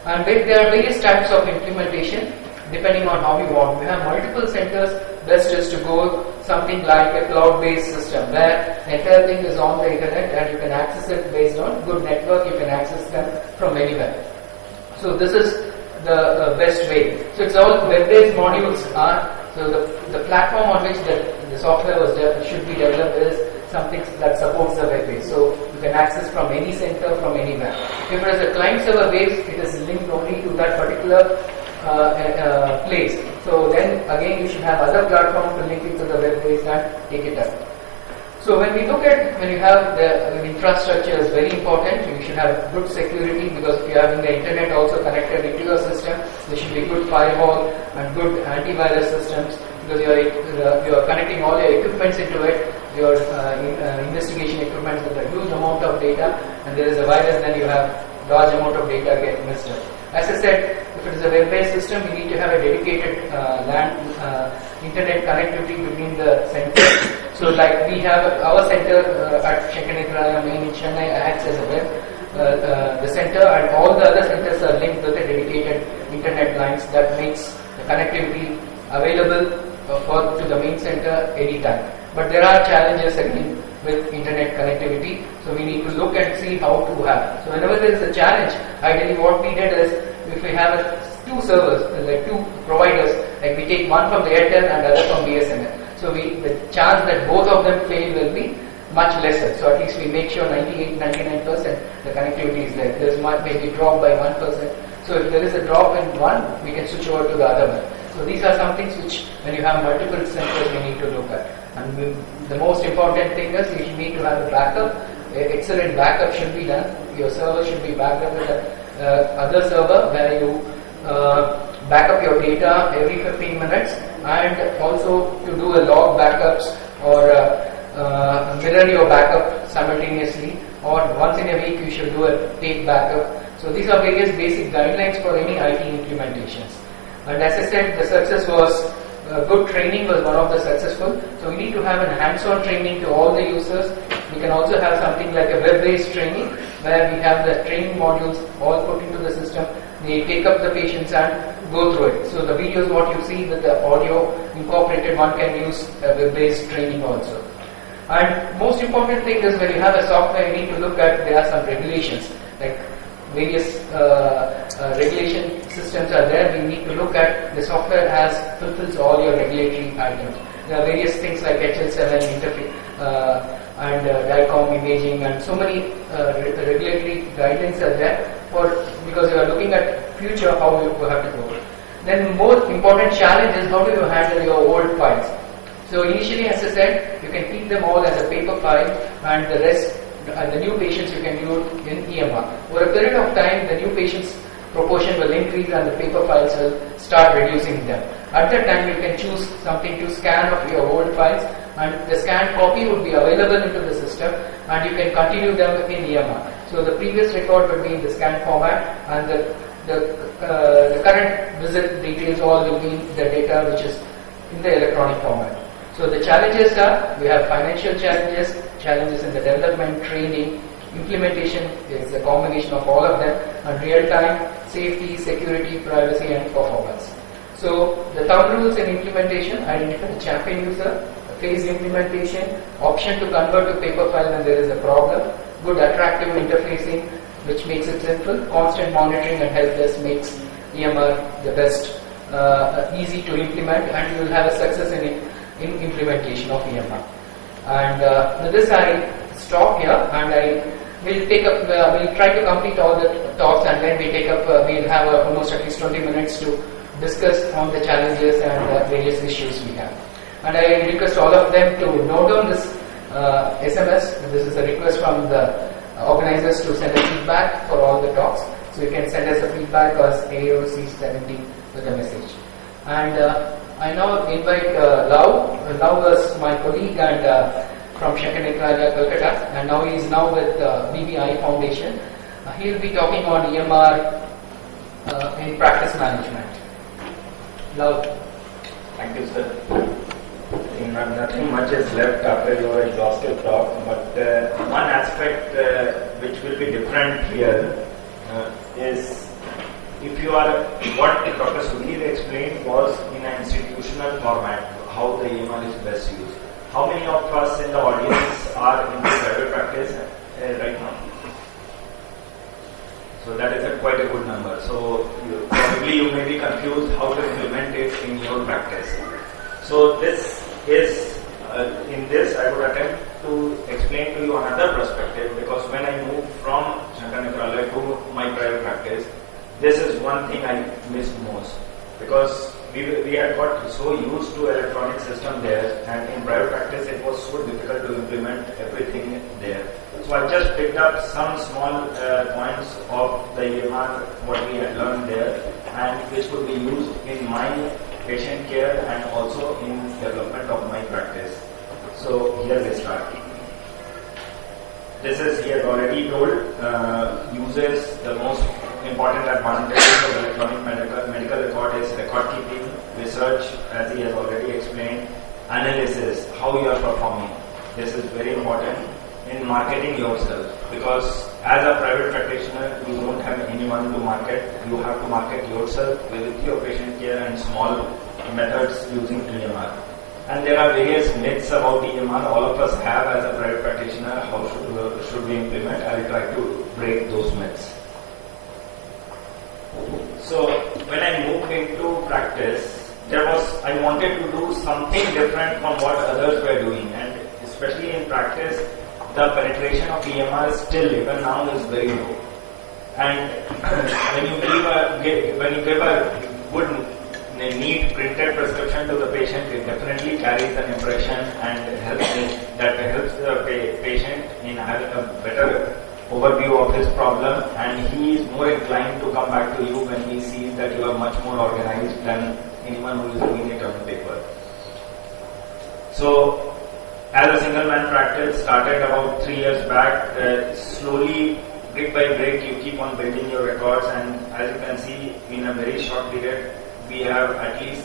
And there are various types of implementation depending on how you want. We have multiple centers. Best is to go something like a cloud-based system where the entire thing is on the internet and you can access it based on good network. You can access them from anywhere. So this is the best way. So it's all web-based modules are. So the platform on which the software was should be developed is something that supports the web base. So you can access from any center, from anywhere. If it is a client server base, it is linked only to that particular place. So then again you should have other platforms to link it to the web based and take it up. So when we look at, when you have the infrastructure is very important, you should have good security, because if you are having the internet also connected into your system, there should be good firewall and good antivirus systems, because you are connecting all your equipments into it, your investigation equipments with a huge amount of data, and there is a virus, then you have large amount of data get messed up. As I said, if it is a web-based system, you need to have a dedicated internet connectivity between the centers. So like we have our center at Shankaranagaraya main in Chennai acts as a web the center, and all the other centers are linked with a dedicated internet lines that makes the connectivity available to the main center anytime. But there are challenges again with internet connectivity, so we need to look and see how to have. So whenever there is a challenge, ideally what we did is, if we have two servers, like two providers, like we take one from the Airtel and other from BSNL. So the chance that both of them fail will be much lesser. So at least we make sure 98-99% the connectivity is there. There might maybe drop by 1%. So if there is a drop in one, we can switch over to the other one. So these are some things which, when you have multiple centers, we need to look at. And the most important thing is you need to have a backup. Excellent backup should be done. Your server should be backed up with other server where you back up your data every 15 minutes, and also to do a log backups or mirror your backup simultaneously, or once in a week you should do a tape backup. So these are various basic guidelines for any IT implementations. And as I said, the success was good training was one of the successful. So we need to have a hands-on training to all the users. We can also have something like a web-based training where we have the training modules all put into the system. They take up the patients and go through it. So the videos what you see with the audio incorporated, one can use a web-based training also. And most important thing is, when you have a software, you need to look at, there are some regulations, like various regulation systems are there. We need to look at the software fulfills all your regulatory items. There are various things like HL7 interface and DICOM imaging, and so many regulatory guidelines are there because you are looking at future how you have to go. Then more important challenge is, how do you handle your old files? So initially, as I said, you can keep them all as a paper file, and the rest, the new patients you can do in EMR. Over a period of time, the new patients proportion will increase and the paper files will start reducing them. At that time, you can choose something to scan of your old files, and the scanned copy would be available into the system, and you can continue them in EMR. So the previous record will be in the scanned format, and the current visit details all will be the data which is in the electronic format. So the challenges are, we have financial challenges in the development, training, implementation is a combination of all of them, and real-time, safety, security, privacy, and performance. So the thumb rules in implementation: identify the champion user, phased implementation, option to convert to paper file when there is a problem, good attractive interfacing which makes it simple, constant monitoring and help desk makes EMR the best, easy to implement, and you will have a success in implementation of EMR. And with this I stop here, and I will take up, we'll try to complete all the talks, and then we take up, we'll have almost at least 20 minutes to discuss on the challenges and various issues we have. And I request all of them to note down this SMS. This is a request from the organizers to send a feedback for all the talks. So you can send us a feedback as AOC 70 with a message. And I now invite Lau. Lau was my colleague and from Shankaranagaraya, Kolkata, and now he is now with BBI Foundation. He will be talking on EMR in practice management. Lau. Thank you, sir. Nothing much is left after your exhaustive talk, but one aspect which will be different here is, if you are, what Dr. Sudhir explained was in an institutional format, how the EMR is best used. How many of us in the audience are into private practice right now? So that is quite a good number. So probably you may be confused how to implement it in your practice. So this is, in this I would attempt to explain to you another perspective, because when I moved from Shankaranagaraya to my private practice, this is one thing I missed most, because we had got implement everything there. So I just picked up some small points of the EMR, what we had learned there, and which could be used in my patient care and also in development of my practice. So here we start. This is, he has already told, uses the most important advantages of electronic medical record is record keeping, research, as he has already explained, analysis, how you are performing. This is very important in marketing yourself, because as a private practitioner, you don't have anyone to market. You have to market yourself with your patient care and small methods using EMR. And there are various myths about EMR. All of us have as a private practitioner. How should we implement? I will try to break those myths. So when I moved into practice, I wanted to do something different from what others were doing, and especially in practice, the penetration of EMR still even now is very low. And when you give a good neat printed prescription to the patient, it definitely carries an impression and helps the patient in having a better overview of his problem, and he is more inclined to come back to you when he sees that you are much more organized than anyone who is doing it on paper. So, as a single man practice, started about 3 years back, slowly, brick by brick, you keep on building your records, and as you can see, in a very short period, we have at least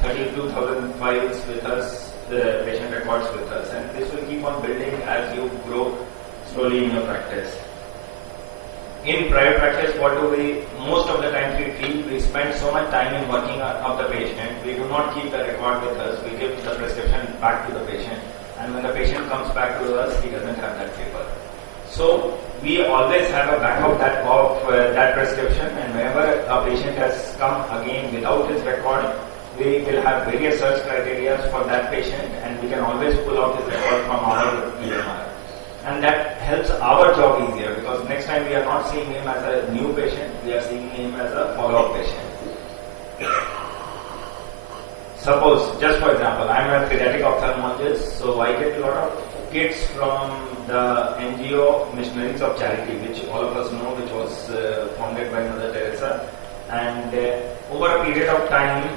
32,000 files with us, the patient records with us, and this will keep on building as you grow slowly in your practice. In private practice, most of the times we feel we spend so much time in working up the patient, we do not keep the record with us, we give the prescription back to the patient, and when the patient comes back to us, he doesn't have that paper. So we always have a backup of that prescription, and whenever a patient has come again without his record, we will have various search criteria for that patient, and we can always pull out his record from our EMR. And that helps our job easier, because next time we are not seeing him as a new patient, we are seeing him as a follow-up patient. Suppose, just for example, I am a pediatric ophthalmologist, so I get a lot of kids from the NGO Missionaries of Charity, which all of us know, which was founded by Mother Teresa. And over a period of time,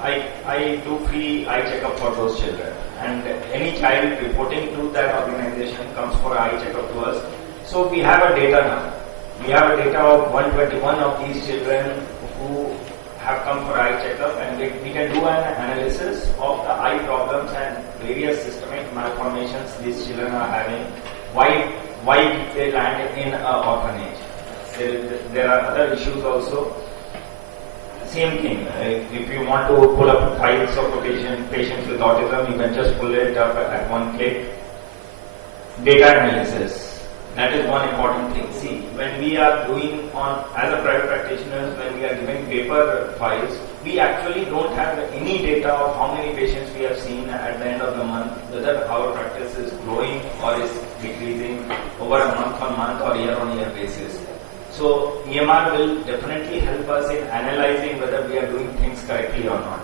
I do free eye checkup for those children. And any child reporting to that organization comes for eye checkup to us. So we have a data now. We have a data of 121 of these children who have come for eye checkup, and we can do an analysis of the eye problems and various systemic malformations these children are having, why did they land in an orphanage. There are other issues also. Same thing, if you want to pull up files of patients with autism, you can just pull it up at one click. Data analysis. That is one important thing. See, when we are doing as a private practitioners, when we are giving paper files, we actually don't have any data of how many patients we have seen at the end of the month, whether our practice is growing or is decreasing over a month-on-month or year-on-year basis. So EMR will definitely help us in analyzing whether we are doing things correctly or not.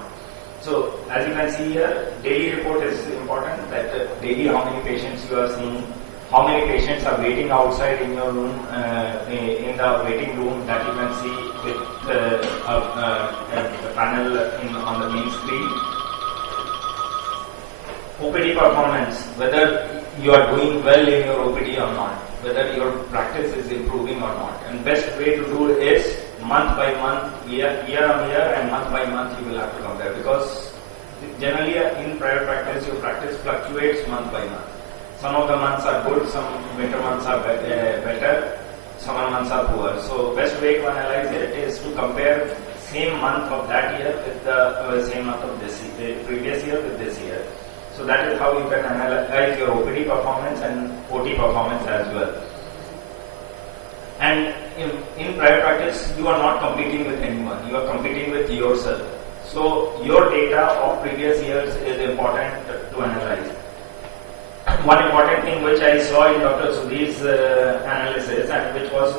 So as you can see here, daily report is important, that daily how many patients you are seeing, how many patients are waiting outside in your room, in the waiting room that you can see with a panel on the main screen. OPD performance, whether you are doing well in your OPD or not, whether your practice is improving or not. And best way to do is month by month, year on year, and month by month you will have to compare, because generally in private practice your practice fluctuates month by month. Some of the months are good, some winter months are better, summer months are poor. So best way to analyze it is to compare same month of that year with the same month of this previous year with this year. So that is how you can analyze your OPD performance and OT performance as well. And in private practice, you are not competing with anyone, you are competing with yourself. So your data of previous years is important to analyze. One important thing which I saw in Dr. Sudhir's analysis, and which was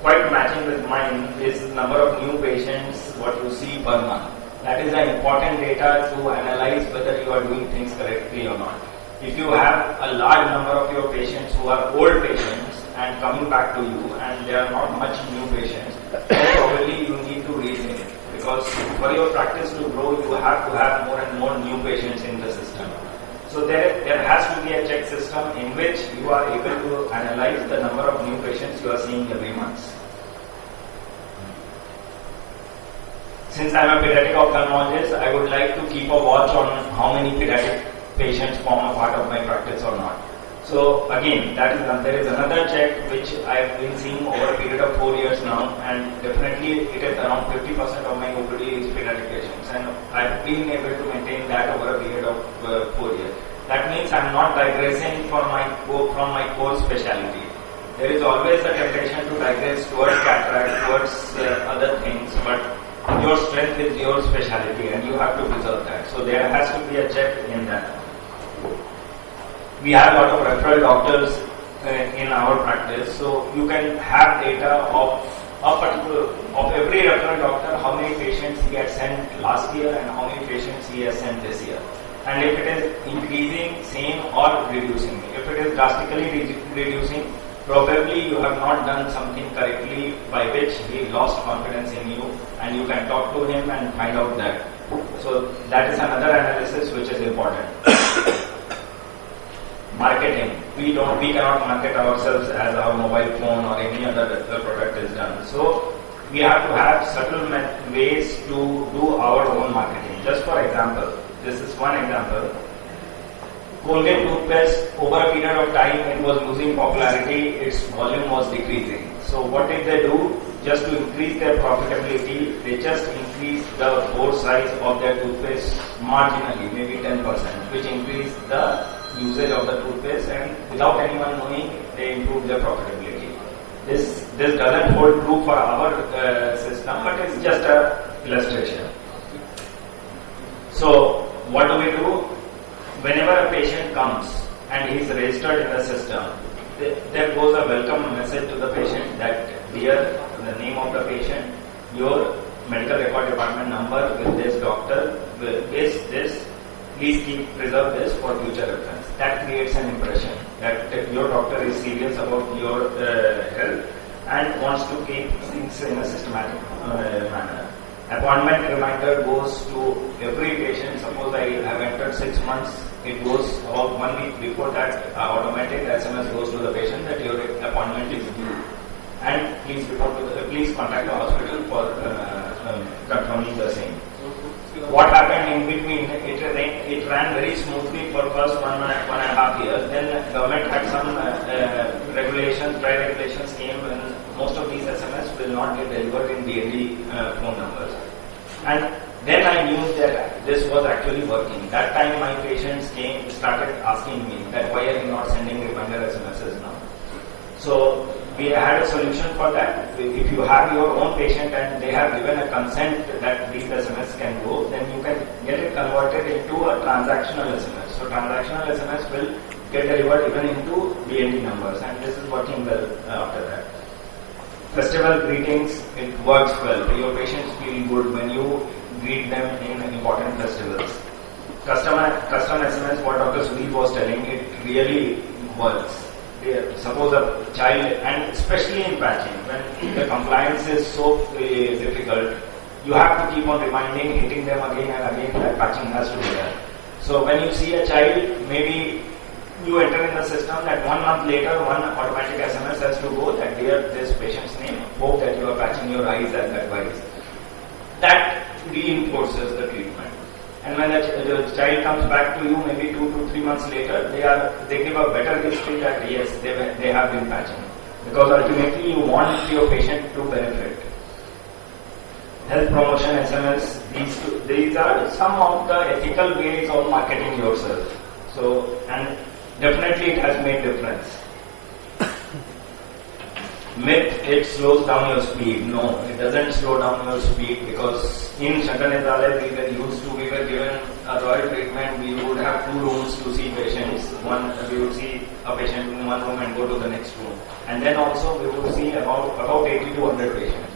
quite matching with mine, is the number of new patients what you see per month. That is an important data to analyze whether you are doing things correctly or not. if you have a large number of your patients who are old patients and coming back to you and there are not much new patients, then probably you need to retrain it. Because for your practice to grow, you have to have more and more new patients in the system. So there has to be a check system in which you are able to analyze the number of new patients you are seeing every month. Since I am a pediatric ophthalmologist, I would like to keep a watch on how many pediatric patients form a part of my practice or not. So again, there is another check which I have been seeing over a period of 4 years now, and definitely it is around 50% of my OPD is pediatric patients, and I have been able to maintain that over a period of 4 years. That means I am not digressing from my core specialty. There is always a temptation to digress towards cataract, towards other things, but your strength is your specialty and you have to preserve that. So there has to be a check in that. We have a lot of referral doctors in our practice, so you can have data of every referral doctor, how many patients he had sent last year and how many patients he has sent this year. And if it is increasing, same or reducing. If it is drastically reducing, probably you have not done something correctly by which he lost confidence in you, and you can talk to him and find out that. So that is another analysis which is important. Marketing. We cannot market ourselves as our mobile phone or any other product is done. So we have to have subtle ways to do our own marketing. Just for example, this is one example. Colgate toothpaste, over a period of time, it was losing popularity, its volume was decreasing. So what did they do? Just to increase their profitability, they just increased the bore size of their toothpaste marginally, maybe 10%, which increased the usage of the toothpaste, and without anyone knowing, they improved their profitability. This doesn't hold true for our system, but it's just an illustration. So what do? Whenever a patient comes and he is registered in the system, there goes a welcome message to the patient that, dear, the name of the patient, your medical record department number with this doctor is this, please preserve this for future reference. That creates an impression that your doctor is serious about your health and wants to keep things in a systematic manner. Appointment reminder goes to every patient. Suppose I have entered 6 months, it goes about 1 week before that, automatic SMS goes to the patient that your appointment is due, and please contact the hospital for confirming the same. What happened in between? It ran very smoothly for first 1.5 years. Then government had some regulations, prior regulations came, and most of these SMS will not get delivered in DND phone numbers. And then I knew that this was actually working. That time my patients started asking me that why are you not sending reminder SMSs now? So we had a solution for that. If you have your own patient and they have given a consent that these SMS can go, then you can get it converted into a transactional SMS. So transactional SMS will get delivered even into DND numbers, and this is working well after that. Festival greetings, it works well. Your patients feel good when you greet them in important festivals. Custom SMS, what Dr. Sudhir was telling, it really works. Suppose a child, and especially in patching, when the compliance is so difficult, you have to keep on reminding, hitting them again and again that patching has to be done. So when you see a child, maybe you enter in the system that 1 month later, one automatic SMS has to go that dear, this patient's name, hope that you are patching your eyes as advised. That reinforces the treatment. And when the child comes back to you maybe 2 to 3 months later, they give a better history that yes, they have been patching. Because ultimately you want your patient to benefit. Health promotion SMS, these are some of the ethical ways of marketing yourself. So, and definitely it has made difference. Myth, it slows down your speed. No, it doesn't slow down your speed, because in Shankarnezale we were given a royal treatment. We would have 2 rooms to see patients. We would see a patient in 1 room and go to the next room. And then also we would see about 80 to 100 patients.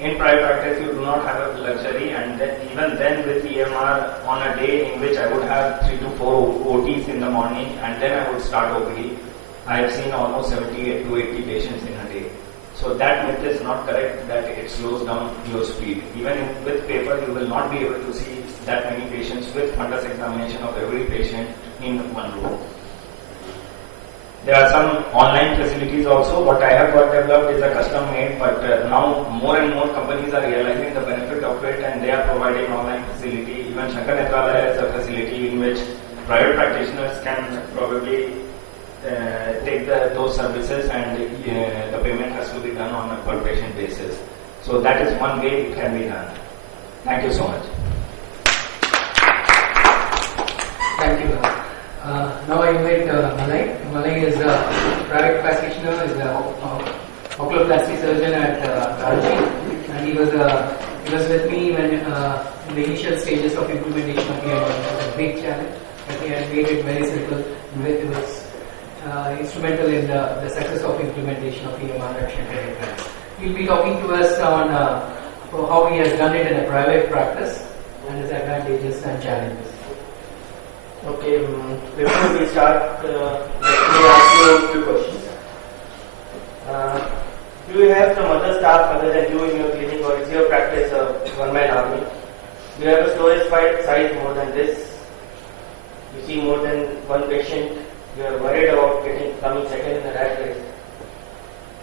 in private practice you do not have a luxury, and then even then with EMR on a day in which I would have 3 to 4 OTs in the morning and then I would start OPD, I have seen almost 70 to 80 patients in a day. So that myth is not correct that it slows down your speed. Even with paper you will not be able to see that many patients with fundus examination of every patient in one room. There are some online facilities also. What I have got developed is a custom made, but now more and more companies are realizing the benefit of it and they are providing online facility. Even Shankar Netralaya has a facility in which private practitioners can probably take those services, and the payment has to be done on a per patient basis. So that is one way it can be done. Thank you so much. Thank you. Now I invite Malay. Malay is a private practitioner, is a oculoplasty surgeon at Karachi, and he was with me when in the initial stages of implementation of EMR. It was a big challenge, but he had made it very simple. It was instrumental in the success of implementation of EMR at Shankar Netralaya. He'll be talking to us on how he has done it in a private practice and his advantages and challenges. Okay, before we start, let me ask you a few questions. Do you have some other staff other than you in your clinic, or is your practice a one-man army? Do you have a storage size more than this? You see more than one patient, you are worried about coming second in the rat race,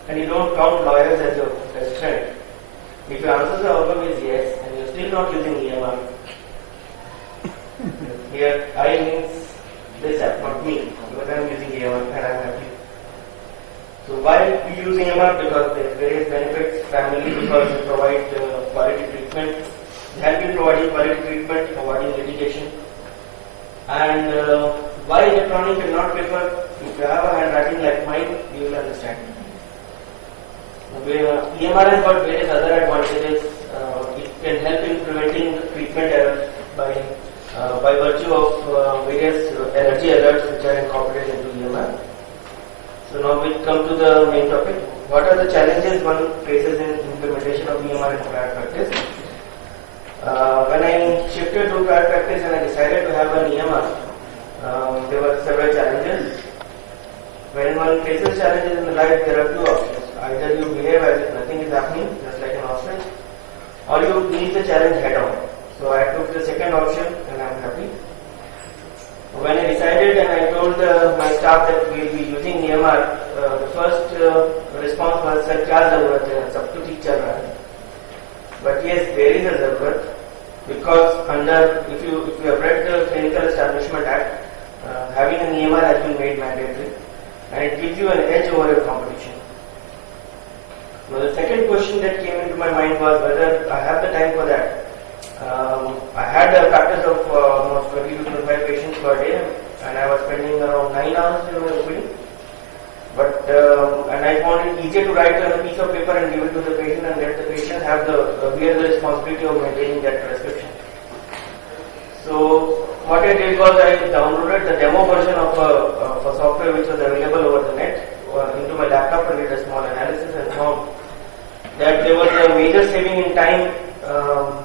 and you don't count lawyers as your best friend. If your answer to the problem is yes, and you're still not using EMR, here I means this app, not me, because I am using EMR and I am happy. So why we use EMR? Because there are various benefits, primarily because it provides quality treatment. They have been providing quality treatment, avoiding litigation. And why electronic and not paper? If you have a handwriting like mine, you will understand. EMR has got various other advantages. It can help in preventing treatment errors by virtue of various energy alerts which are incorporated into EMR. So now we come to the main topic. What are the challenges one faces in implementation of EMR in private practice? When I shifted to private practice and I decided to have an EMR, there were several challenges. When one faces challenges in life, there are two options. Either you behave as if nothing is happening, just like an ostrich, or you meet the challenge head on. So I took the second option and I am happy. When I decided and I told my staff that we will be using EMR, the first response was, "Sir, kya zarurat hai? Sab to theek chal raha hai." But yes, there is a zarurat, because if you have read the Clinical Establishment Act, having an EMR has been made mandatory, and it gives you an edge over your competition. Now the second question that came into my mind was whether I have the time for that. I had a practice of almost 20 to 25 patients per day, and I was spending around 9 hours in my opening. But and I found it easier to write on a piece of paper and give it to the patient, and let the patient have bear the responsibility of maintaining that prescription. So what I did was I downloaded the demo version of a software which was available over the net into my laptop, and did a small analysis and found that there was a major saving in time,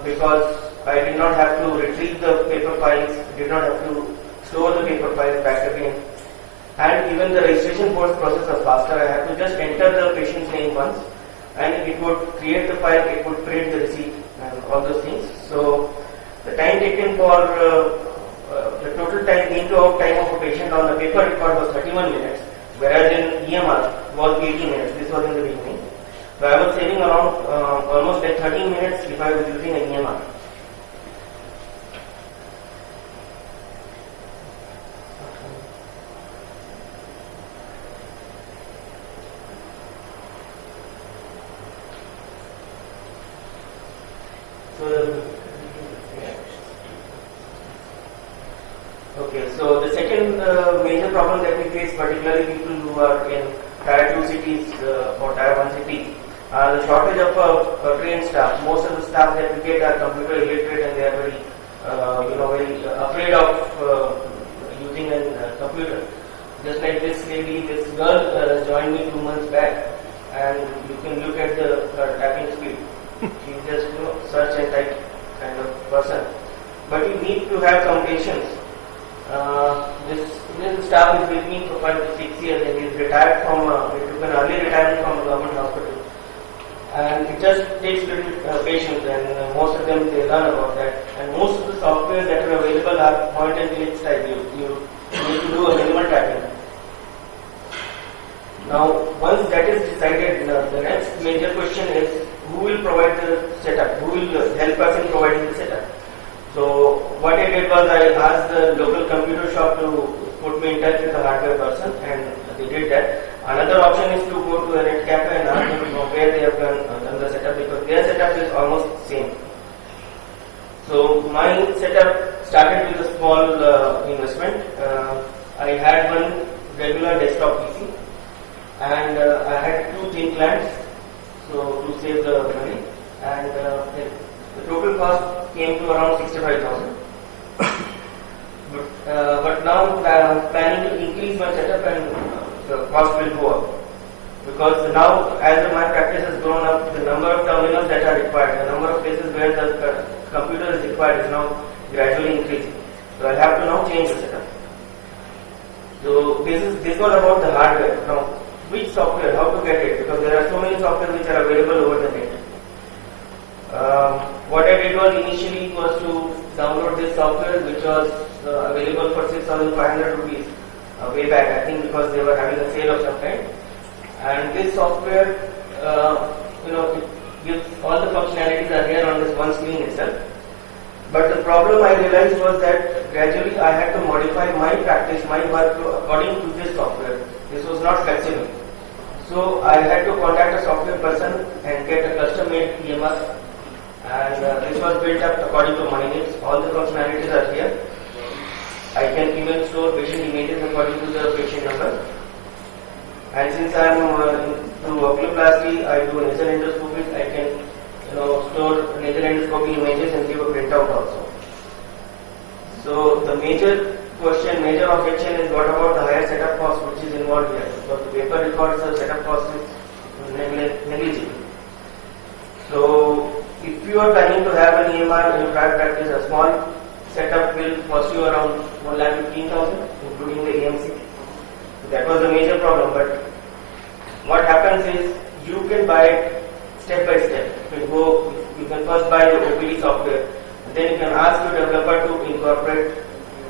because I did not have to retrieve the paper files, did not have to store the paper files back again, and even the registration process was faster. I had to just enter the patient's name once, and it would create the file, it would print the receipt and all those things. So the time taken for the total time in to out time of a patient on the paper record was 31 minutes, whereas in EMR was 80 minutes. This was in the beginning. So I was saving around almost like 13 minutes if I was using an EMR. So the second major problem that we face, particularly people who are in Tier 2 cities or Tier 1 cities, the shortage of trained staff. Most of the staff that we get are computer illiterate, and they are very afraid of using a computer. Just like this lady, this girl joined me 2 months back, and you can look at her typing speed. He's just search and type kind of person. But you need to have some patience. This staff is with me for 5 to 6 years, and he's retired from, he took an early retirement from a government hospital. And it just takes little patience, and most of them they learn about that. And most of the software that are available are point and click style. You need to do a minimal tapping. Now, once that is decided, the next major question is who will provide the setup? Who will help us in providing the setup? So, what I did was I asked the local computer shop to put me in touch with the hardware person, and they did that. Another option is to go to a net cafe and ask them where they have done the setup, because their setup is almost the same. So, my setup started with a small investment. I had one regular desktop PC, and I had 2 thin clients, so to save the money, and the total cost came to around 65,000. But now I'm planning to increase my setup, and the cost will go up, because now as my practice has grown up, the number of terminals that are required, the number of places where the computer is required is now gradually increasing. So I'll have to now change the setup. So this was about the hardware. Now, which software, how to get it, because there are so many software which are available over the net. What I did was initially was to download this software, which was available for 6,500 rupees way back, I think, because they were having a sale of some kind. And this software, it gives all the functionalities are here on this one screen itself. But the problem I realized was that gradually I had to modify my practice, my work according to this software. This was not flexible. So I had to contact a software person and get a custom-made EMR, and this was built up according to my needs. All the functionalities are here. I can even store patient images according to the patient number. And since I am into oculoplasty, I do nasal endoscopy. I can store nasal endoscopy images and give a printout also. So the major objection is what about the higher setup cost which is involved here? Because the paper records the setup cost is negligible. So if you are planning to have an EMR in your private practice, a small setup will cost you around 1,15,000, including the AMC. That was the major problem. But what happens is you can buy it step by step. You can first buy the OPD software, and then you can ask your developer to incorporate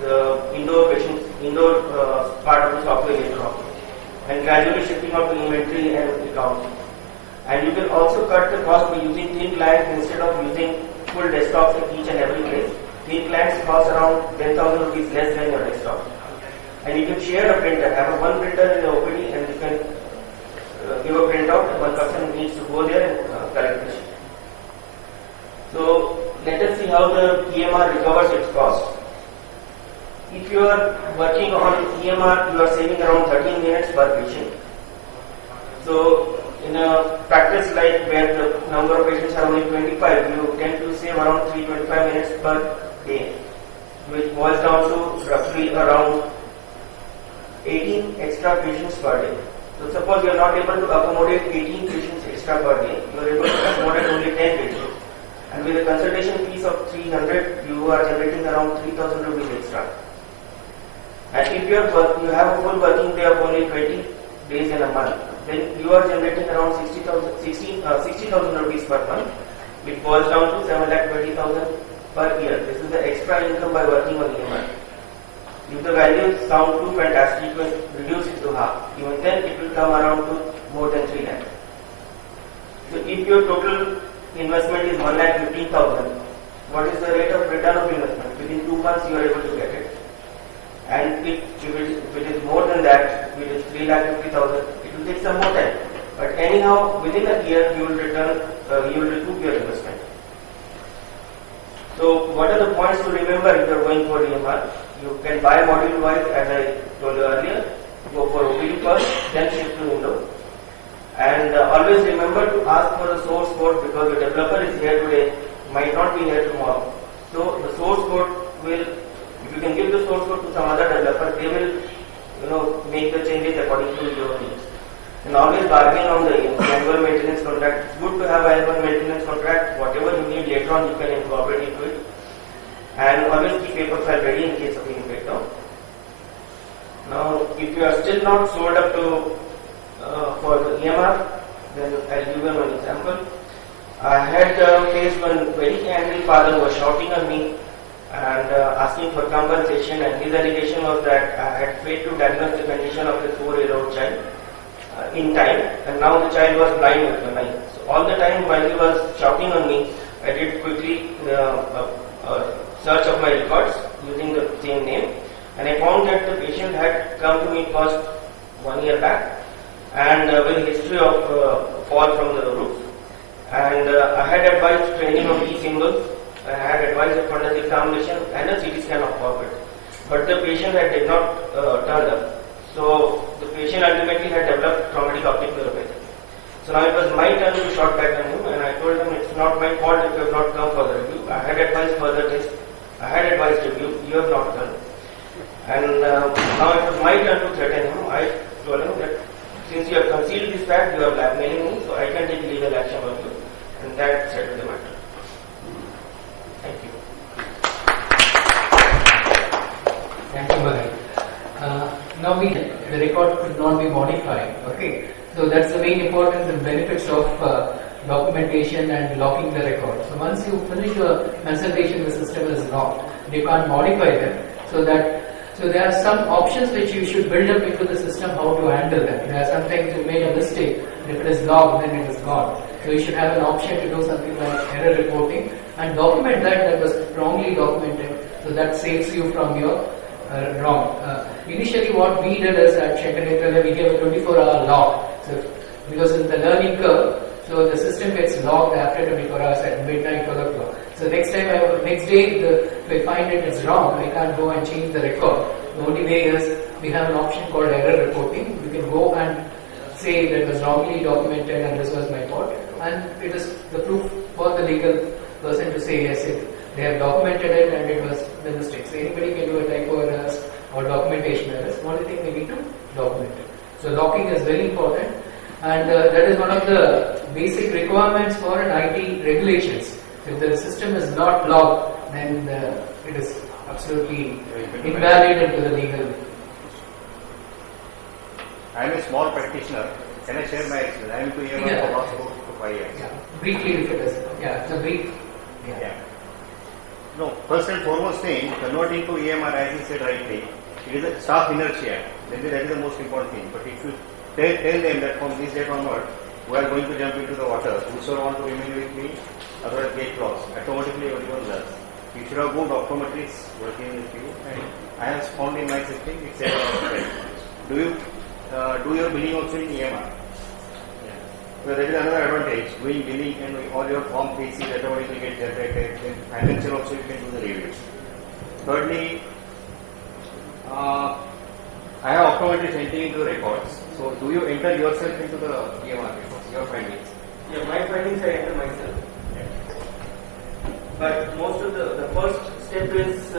the indoor part of the software later on, and gradually shifting out to inventory and accounts. And you can also cut the cost by using thin clients instead of using full desktops in each and every place. Thin clients cost around 10,000 rupees less than your desktop. And you can share a printer, have one printer in the OPD, and you can give a printout. One person needs to go there and collect the sheet. So let us see how the EMR recovers its cost. If you are working on EMR, you are saving around 13 minutes per patient. So in a practice like where the number of patients are only 25, you tend to save around 325 minutes per day, which boils down to roughly around 18 extra patients per day. So suppose you are not able to accommodate 18 patients extra per day, you are able to accommodate only 10 patients. And with a consultation fees of 300, you are generating around 3,000 rupees extra. And if you have a full working day of only 20 days in a month, then you are generating around 60,000 rupees per month, which boils down to 7,20,000 per year. This is the extra income by working on EMR. If the values sound too fantastic, you can reduce it to half. Even then, it will come around to more than 3 lakhs. So if your total investment is 1,15,000, what is the rate of return of investment? Within 2 months, you are able to get it. And if it is more than that, it is 3,50,000, it will take some more time. But anyhow, within a year, you will recoup your investment. So, what are the points to remember if you are going for EMR? You can buy module wise, as I told you earlier. Go for OPD first, then shift to Windows. And always remember to ask for the source code, because the developer is here today, might not be here tomorrow. So the source code will, if you can give the source code to some other developer, they will, make the changes according to your needs. and always bargain on the annual maintenance contract. It's good to have annual maintenance contract. Whatever you need later on, you can incorporate into it. And always keep paper file ready in case of any breakdown. Now, if you are still not sold up to for the EMR, then I'll give you an example. I had faced one very angry father who was shouting at me and asking for compensation, and his allegation was that I had failed to diagnose the condition of his 4-year-old child in time, and now the child was blind with one eye. So all the time while he was shouting on me, I did quickly search of my records using the same name, and I found that the patient had come to me first 1 year back and with a history of fall from the roof, and I had advised training of E-symbols, I had advised a fundus examination and a CT scan of forehead, but the patient did not turn up. So the patient ultimately had developed traumatic optic neuropathy. So now it was my turn to shot back on him, and I told him it's not my fault if you have not come for the review. I had advised further test, I had advised review, you have not done. And now it was my turn to threaten him. I told him that since you have concealed this fact, you are blackmailing me, so I can take legal action on you. And that settled the matter. Thank you. Thank you, Bhagat. Now the record could not be modified. Okay, so that's the main importance and benefits of documentation and locking the record. So once you finish your consultation, the system is locked. You can't modify them. So there are some options which you should build up into the system how to handle them. There are sometimes you made a mistake. If it is logged, then it is gone. So you should have an option to do something like error reporting and document that was wrongly documented. So that saves you from your wrong. Initially what we did is at Shankar Nethralaya, we gave a 24-hour log. So because in the learning curve, so the system gets logged after 24 hours at midnight, 12 o'clock. So next day, if I find it's wrong, I can't go and change the record. The only way is we have an option called error reporting. You can go and say that it was wrongly documented and this was my fault. And it is the proof for the legal person to say yes, they have documented it and it was the mistake. So anybody can do a typo errors or documentation errors. The only thing they need to document it. So locking is very important, and that is one of the basic requirements for an IT regulations. If the system is not logged, then it is absolutely invalid into the legal. I am a small practitioner. Can I share my experience? I am to EMR for last 4 to 5 years. Yeah. Briefly, if it is. Yeah, so brief. Yeah. No, first and foremost thing, converting to EMR, as you said rightly, it is a staff inertia. Then that is the most important thing. But if you tell them that from this date onward, we are going to jump into the water, whosoever want to remain with me, otherwise get lost. Automatically everyone does. You should have good optometrists working with you, and I have found in my system it's a do you do your billing also in EMR? So that is another advantage. Doing billing and all your form fees automatically get generated. Then financial also you can do the reviews. Thirdly, I have optometrists entering into the records. So do you enter yourself into the EMR records, your findings? Yeah, my findings I enter myself. But most of the first step is,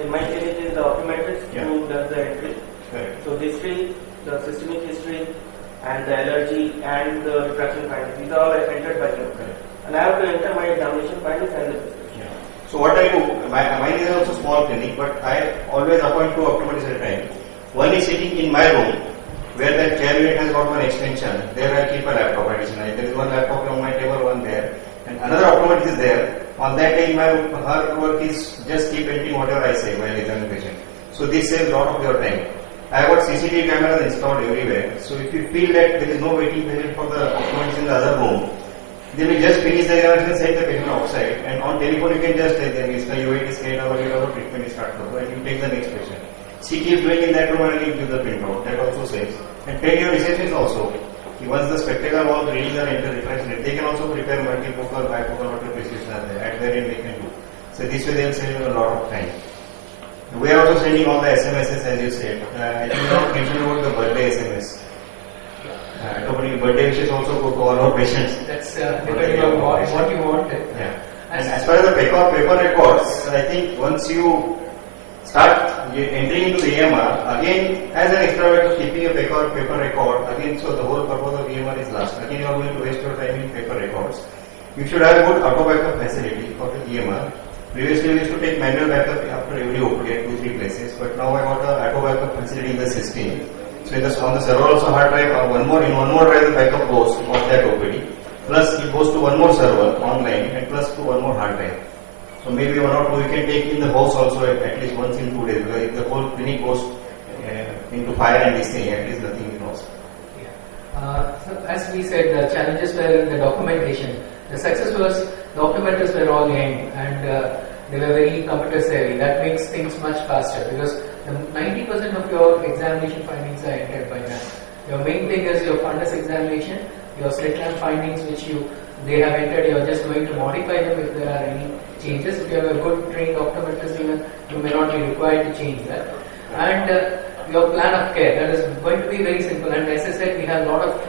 in my case, is the optometrist who does the entry. Correct. So history, the systemic history, and the allergy and the refraction findings. These are all entered by me. And I have to enter my examination findings and the prescription. So what I do, mine is also small clinic, but I always appoint 2 optometrists at a time. One is sitting in my room, where that chair unit has got one extension. There I keep a laptop additionally. There is one laptop on my table, one there. And another optometrist is there. On that day, her work is just keep entering whatever I say while examining the patient. So this saves a lot of your time. I have got CCTV cameras installed everywhere. So if you feel that there is no waiting period for the optometrist in the other room, they will just finish the examination, send the patient outside, and on telephone you can just tell them if the UAT is late or your treatment is started, and you take the next patient. She keeps doing in that room and give the printout. That also saves. And tell your receptionist also. Once the spectacle was reading the refresh rate, they can also prepare multifocal, bifocal, whatever prescription are there. At their end they can do. So this way they will save you a lot of time. We are also sending all the SMSs as you said. I think you not mentioned about the birthday SMS. Birthday wishes also go to all our patients. That's depending on what you want. Yeah. And as far as the paper records, I think once you start entering into the EMR, again, as an extra way of keeping a paper record, again, so the whole purpose of EMR is lost. Again, you are going to waste your time in paper records. You should have a good auto backup facility for the EMR. Previously, we used to take manual backup after every OPD at 2-3 places, but now I got a auto backup facility in the system. So on the server also hard drive or one more drive the backup goes of that OPD. Plus it goes to one more server online and plus to one more hard drive. So maybe one or two you can take in the house also at least once in 2 days, because if the whole clinic goes into fire and this thing, at least nothing is lost. So as we said, the challenges were in the documentation. The success was documenters were all young and they were very computer savvy. That makes things much faster because 90% of your examination findings are entered by now. Your main thing is your fundus examination, your slit lamp findings which they have entered, you are just going to modify them if there are any changes. If you have a good trained optometrist, even you may not be required to change that. And your plan of care, that is going to be very simple. And as I said, we have a lot of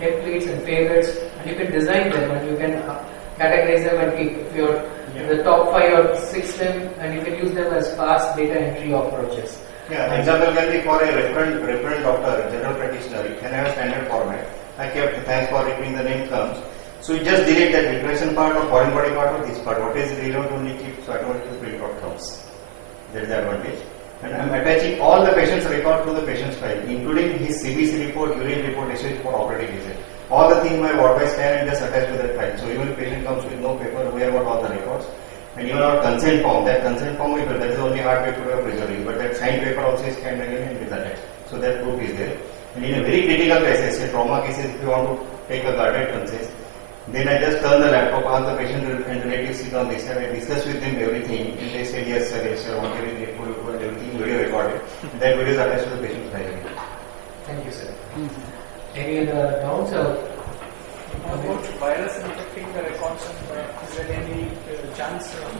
templates and favorites, and you can design them and you can categorize them and keep the top 5 or 6 them, and you can use them as fast data entry approaches. Yeah, example can be for a referent doctor, general practitioner. You can have a standard format. I kept thanks for repeating the name comes. So you just delete that declaration part or foreign body part or this part. What is relevant only keep, so automatically print out comes. That is the advantage. And I am attaching all the patient's record to the patient's file, including his CBC report, urine report, SH report, operating visit. All the things my word by scan and just attach to that file. So even if patient comes with no paper, we have got all the records. And even our consent form, that consent form, that is only hard paper we are preserving, but that signed paper also is scanned again and is attached. So that proof is there. And in a very critical cases, say trauma cases, if you want to take a guarded consent, then I just turn the laptop, ask the patient and relatives sit on this side, I discuss with them everything, and they say yes sir, whatever they put and everything, video recorded. That video is attached to the patient's file. Thank you, sir. Any other doubts or? About virus infecting the records, is there any chance of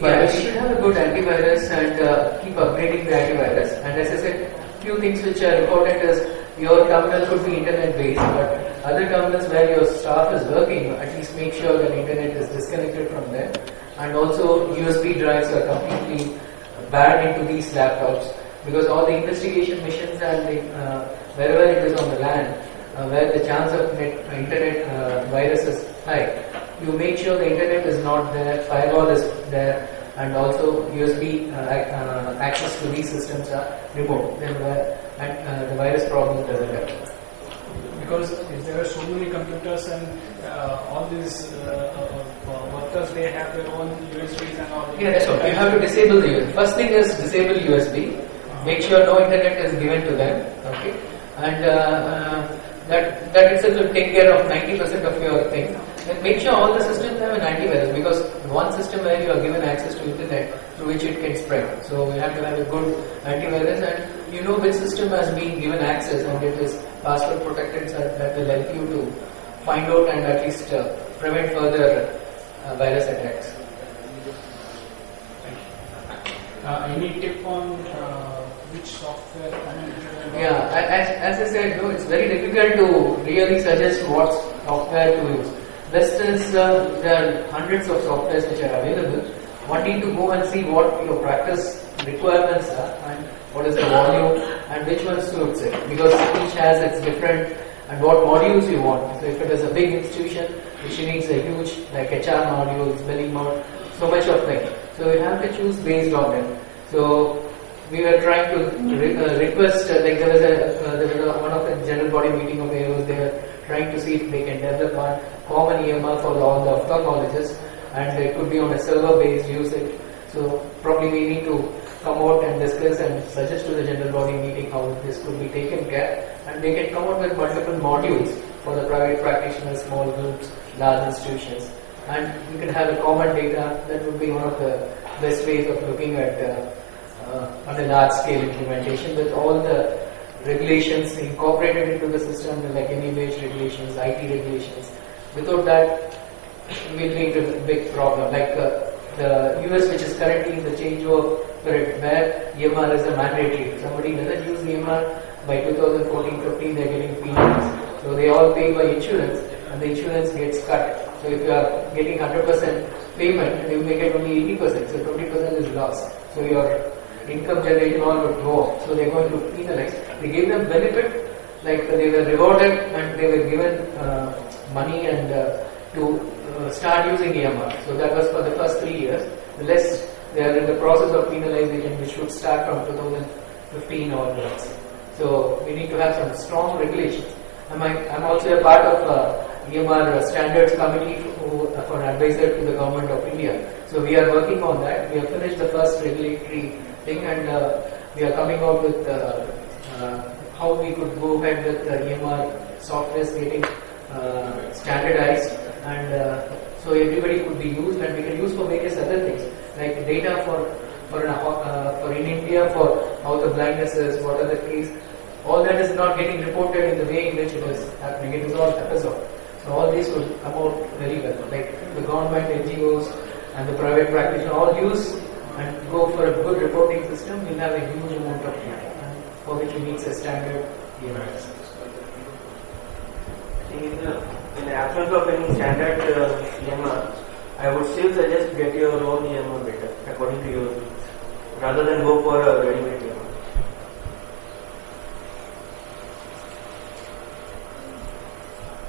Yeah, you should have a good antivirus and keep upgrading the antivirus. And as I said, few things which are important is your terminal could be internet based, but other terminals where your staff is working, at least make sure that internet is disconnected from them. And also USB drives are completely banned into these laptops because all the investigation missions and wherever it is on the land, where the chance of internet virus is high, you make sure the internet is not there, firewall is there, and also USB access to these systems are removed. Then the virus problem doesn't happen. Because if there are so many computers and all these workers, they have their own USBs and all. Yeah, that's okay. You have to disable the USB. First thing is disable USB. Make sure no internet is given to them. Okay, and that itself will take care of 90% of your thing. Then make sure all the systems have an antivirus, because one system where you are given access to internet through which it can spread. So we have to have a good antivirus, and you know which system has been given access and it is password protected, so that will help you to find out and at least prevent further virus attacks. Any tip on which software? Yeah, as I said, no, it's very difficult to really suggest what software to use. Best is there are hundreds of softwares which are available. One need to go and see what your practice requirements are and what is the volume and which one suits it, because each has its different and what modules you want. So if it is a big institution which needs a huge like HR modules, billing module, so much of things. So you have to choose based on them. So we were trying to request, like there was one of the general body meeting of AOs, they were trying to see if they can develop a common EMR for all the ophthalmologists, and it could be on a server-based usage. So probably we need to come out and discuss and suggest to the general body meeting how this could be taken care, and they can come out with multiple modules for the private practitioners, small groups, large institutions, and you can have a common data. That would be one of the best ways of looking at on a large scale implementation with all the regulations incorporated into the system, like NIH regulations, IT regulations. Without that, we'll be into a big problem. Like the US, which is currently in the changeover period, where EMR is a mandatory. If somebody doesn't use EMR by 2014-15, they're getting penalized. So they all pay by insurance, and the insurance gets cut. So if you are getting 100% payment, you may get only 80%. So 20% is lost. So your income generation all would go up. So they're going to penalize. They gave them benefit, like they were rewarded and they were given money and to start using EMR. So that was for the first 3 years. The less they are in the process of penalization, which should start from 2015 onwards. So we need to have some strong regulations. I'm also a part of EMR standards committee for an advisor to the government of India. So we are working on that. We have finished the first regulatory thing, and we are coming out with how we could go ahead with EMR software getting standardized, and so everybody could be used, and we can use for various other things like data for in India for how the blindness is, what are the cases. All that is not getting reported in the way in which it is happening. It is all episode. So all these will come out very well. Like the government, NGOs, and the private practitioners all use and go for a good reporting system. We'll have a huge amount of data, for which it meets a standard EMR. In the absence of any standard EMR, I would still suggest get your own EMR better, according to your needs, rather than go for a ready-made EMR.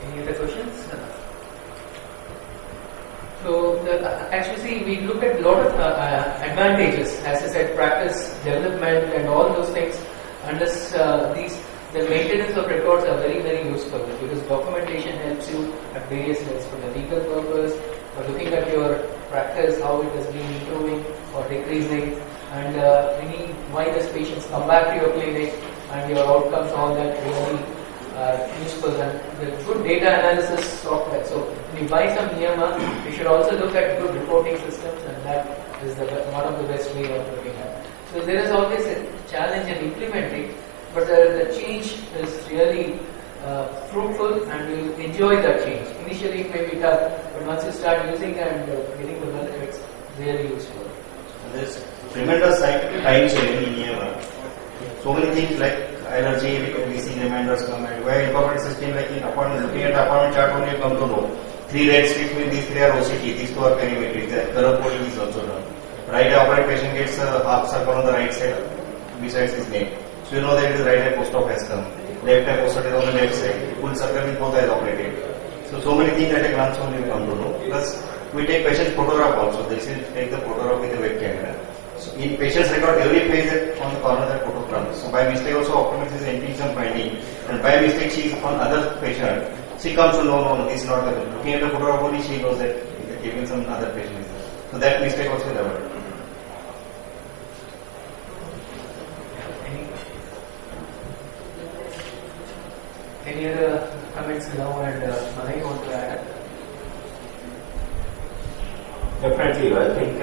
Any other questions? So, actually, see, we look at a lot of advantages, as I said, practice, development, and all those things. Unless the maintenance of records are very, very useful, because documentation helps you at various levels, for the legal purpose, for looking at your practice, how it has been improving or decreasing, and why does patients come back to your clinic, and your outcomes, all that really useful, and the good data analysis software. So when you buy some EMR, you should also look at good reporting systems, and that is one of the best way of looking at. So there is always a challenge in implementing, but the change is really fruitful, and you enjoy that change. Initially it may be tough, but once you start using and getting the benefits, really useful. There's tremendous time saving in EMR. So many things like allergy, we see reminders come, and where incorporated system like in appointment, looking at the appointment chart only you come to know. 3 red strips mean these 3 are OCT, these 2 are perimetric, the color coding is also done. Right eye operated patient gets a half circle on the right side besides his name. So you know that it is right eye post-op has come. Left eye post-op is on the left side, full circle with both eyes operated. So many things at a glance only we come to know. Plus we take patient's photograph also, they say take the photograph with a web camera. So in patient's record, every page on the corner that photograph. So by mistake also optometrist is entering some finding, and by mistake she is on other patient. She comes to know, no, this is not the. Looking at the photograph only, she knows that even some other patient is there. So that mistake also is avoided. Any other comments now, and Malay want to add? Definitely, I think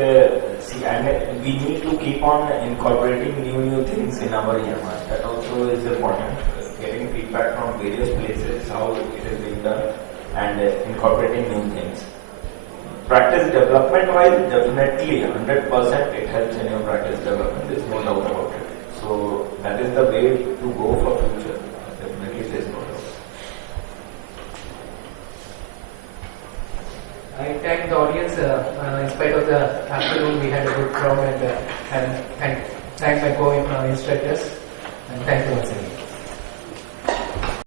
and we need to keep on incorporating new things in our EMR. That also is important. Getting feedback from various places how it is being done and incorporating new things. Practice development wise, definitely 100% it helps in your practice development. There's no doubt about it. So that is the way to go for future. Definitely, there's no doubt. I thank the audience. In spite of the afternoon, we had a good crowd, and thank my co-instructors, and thank you once again.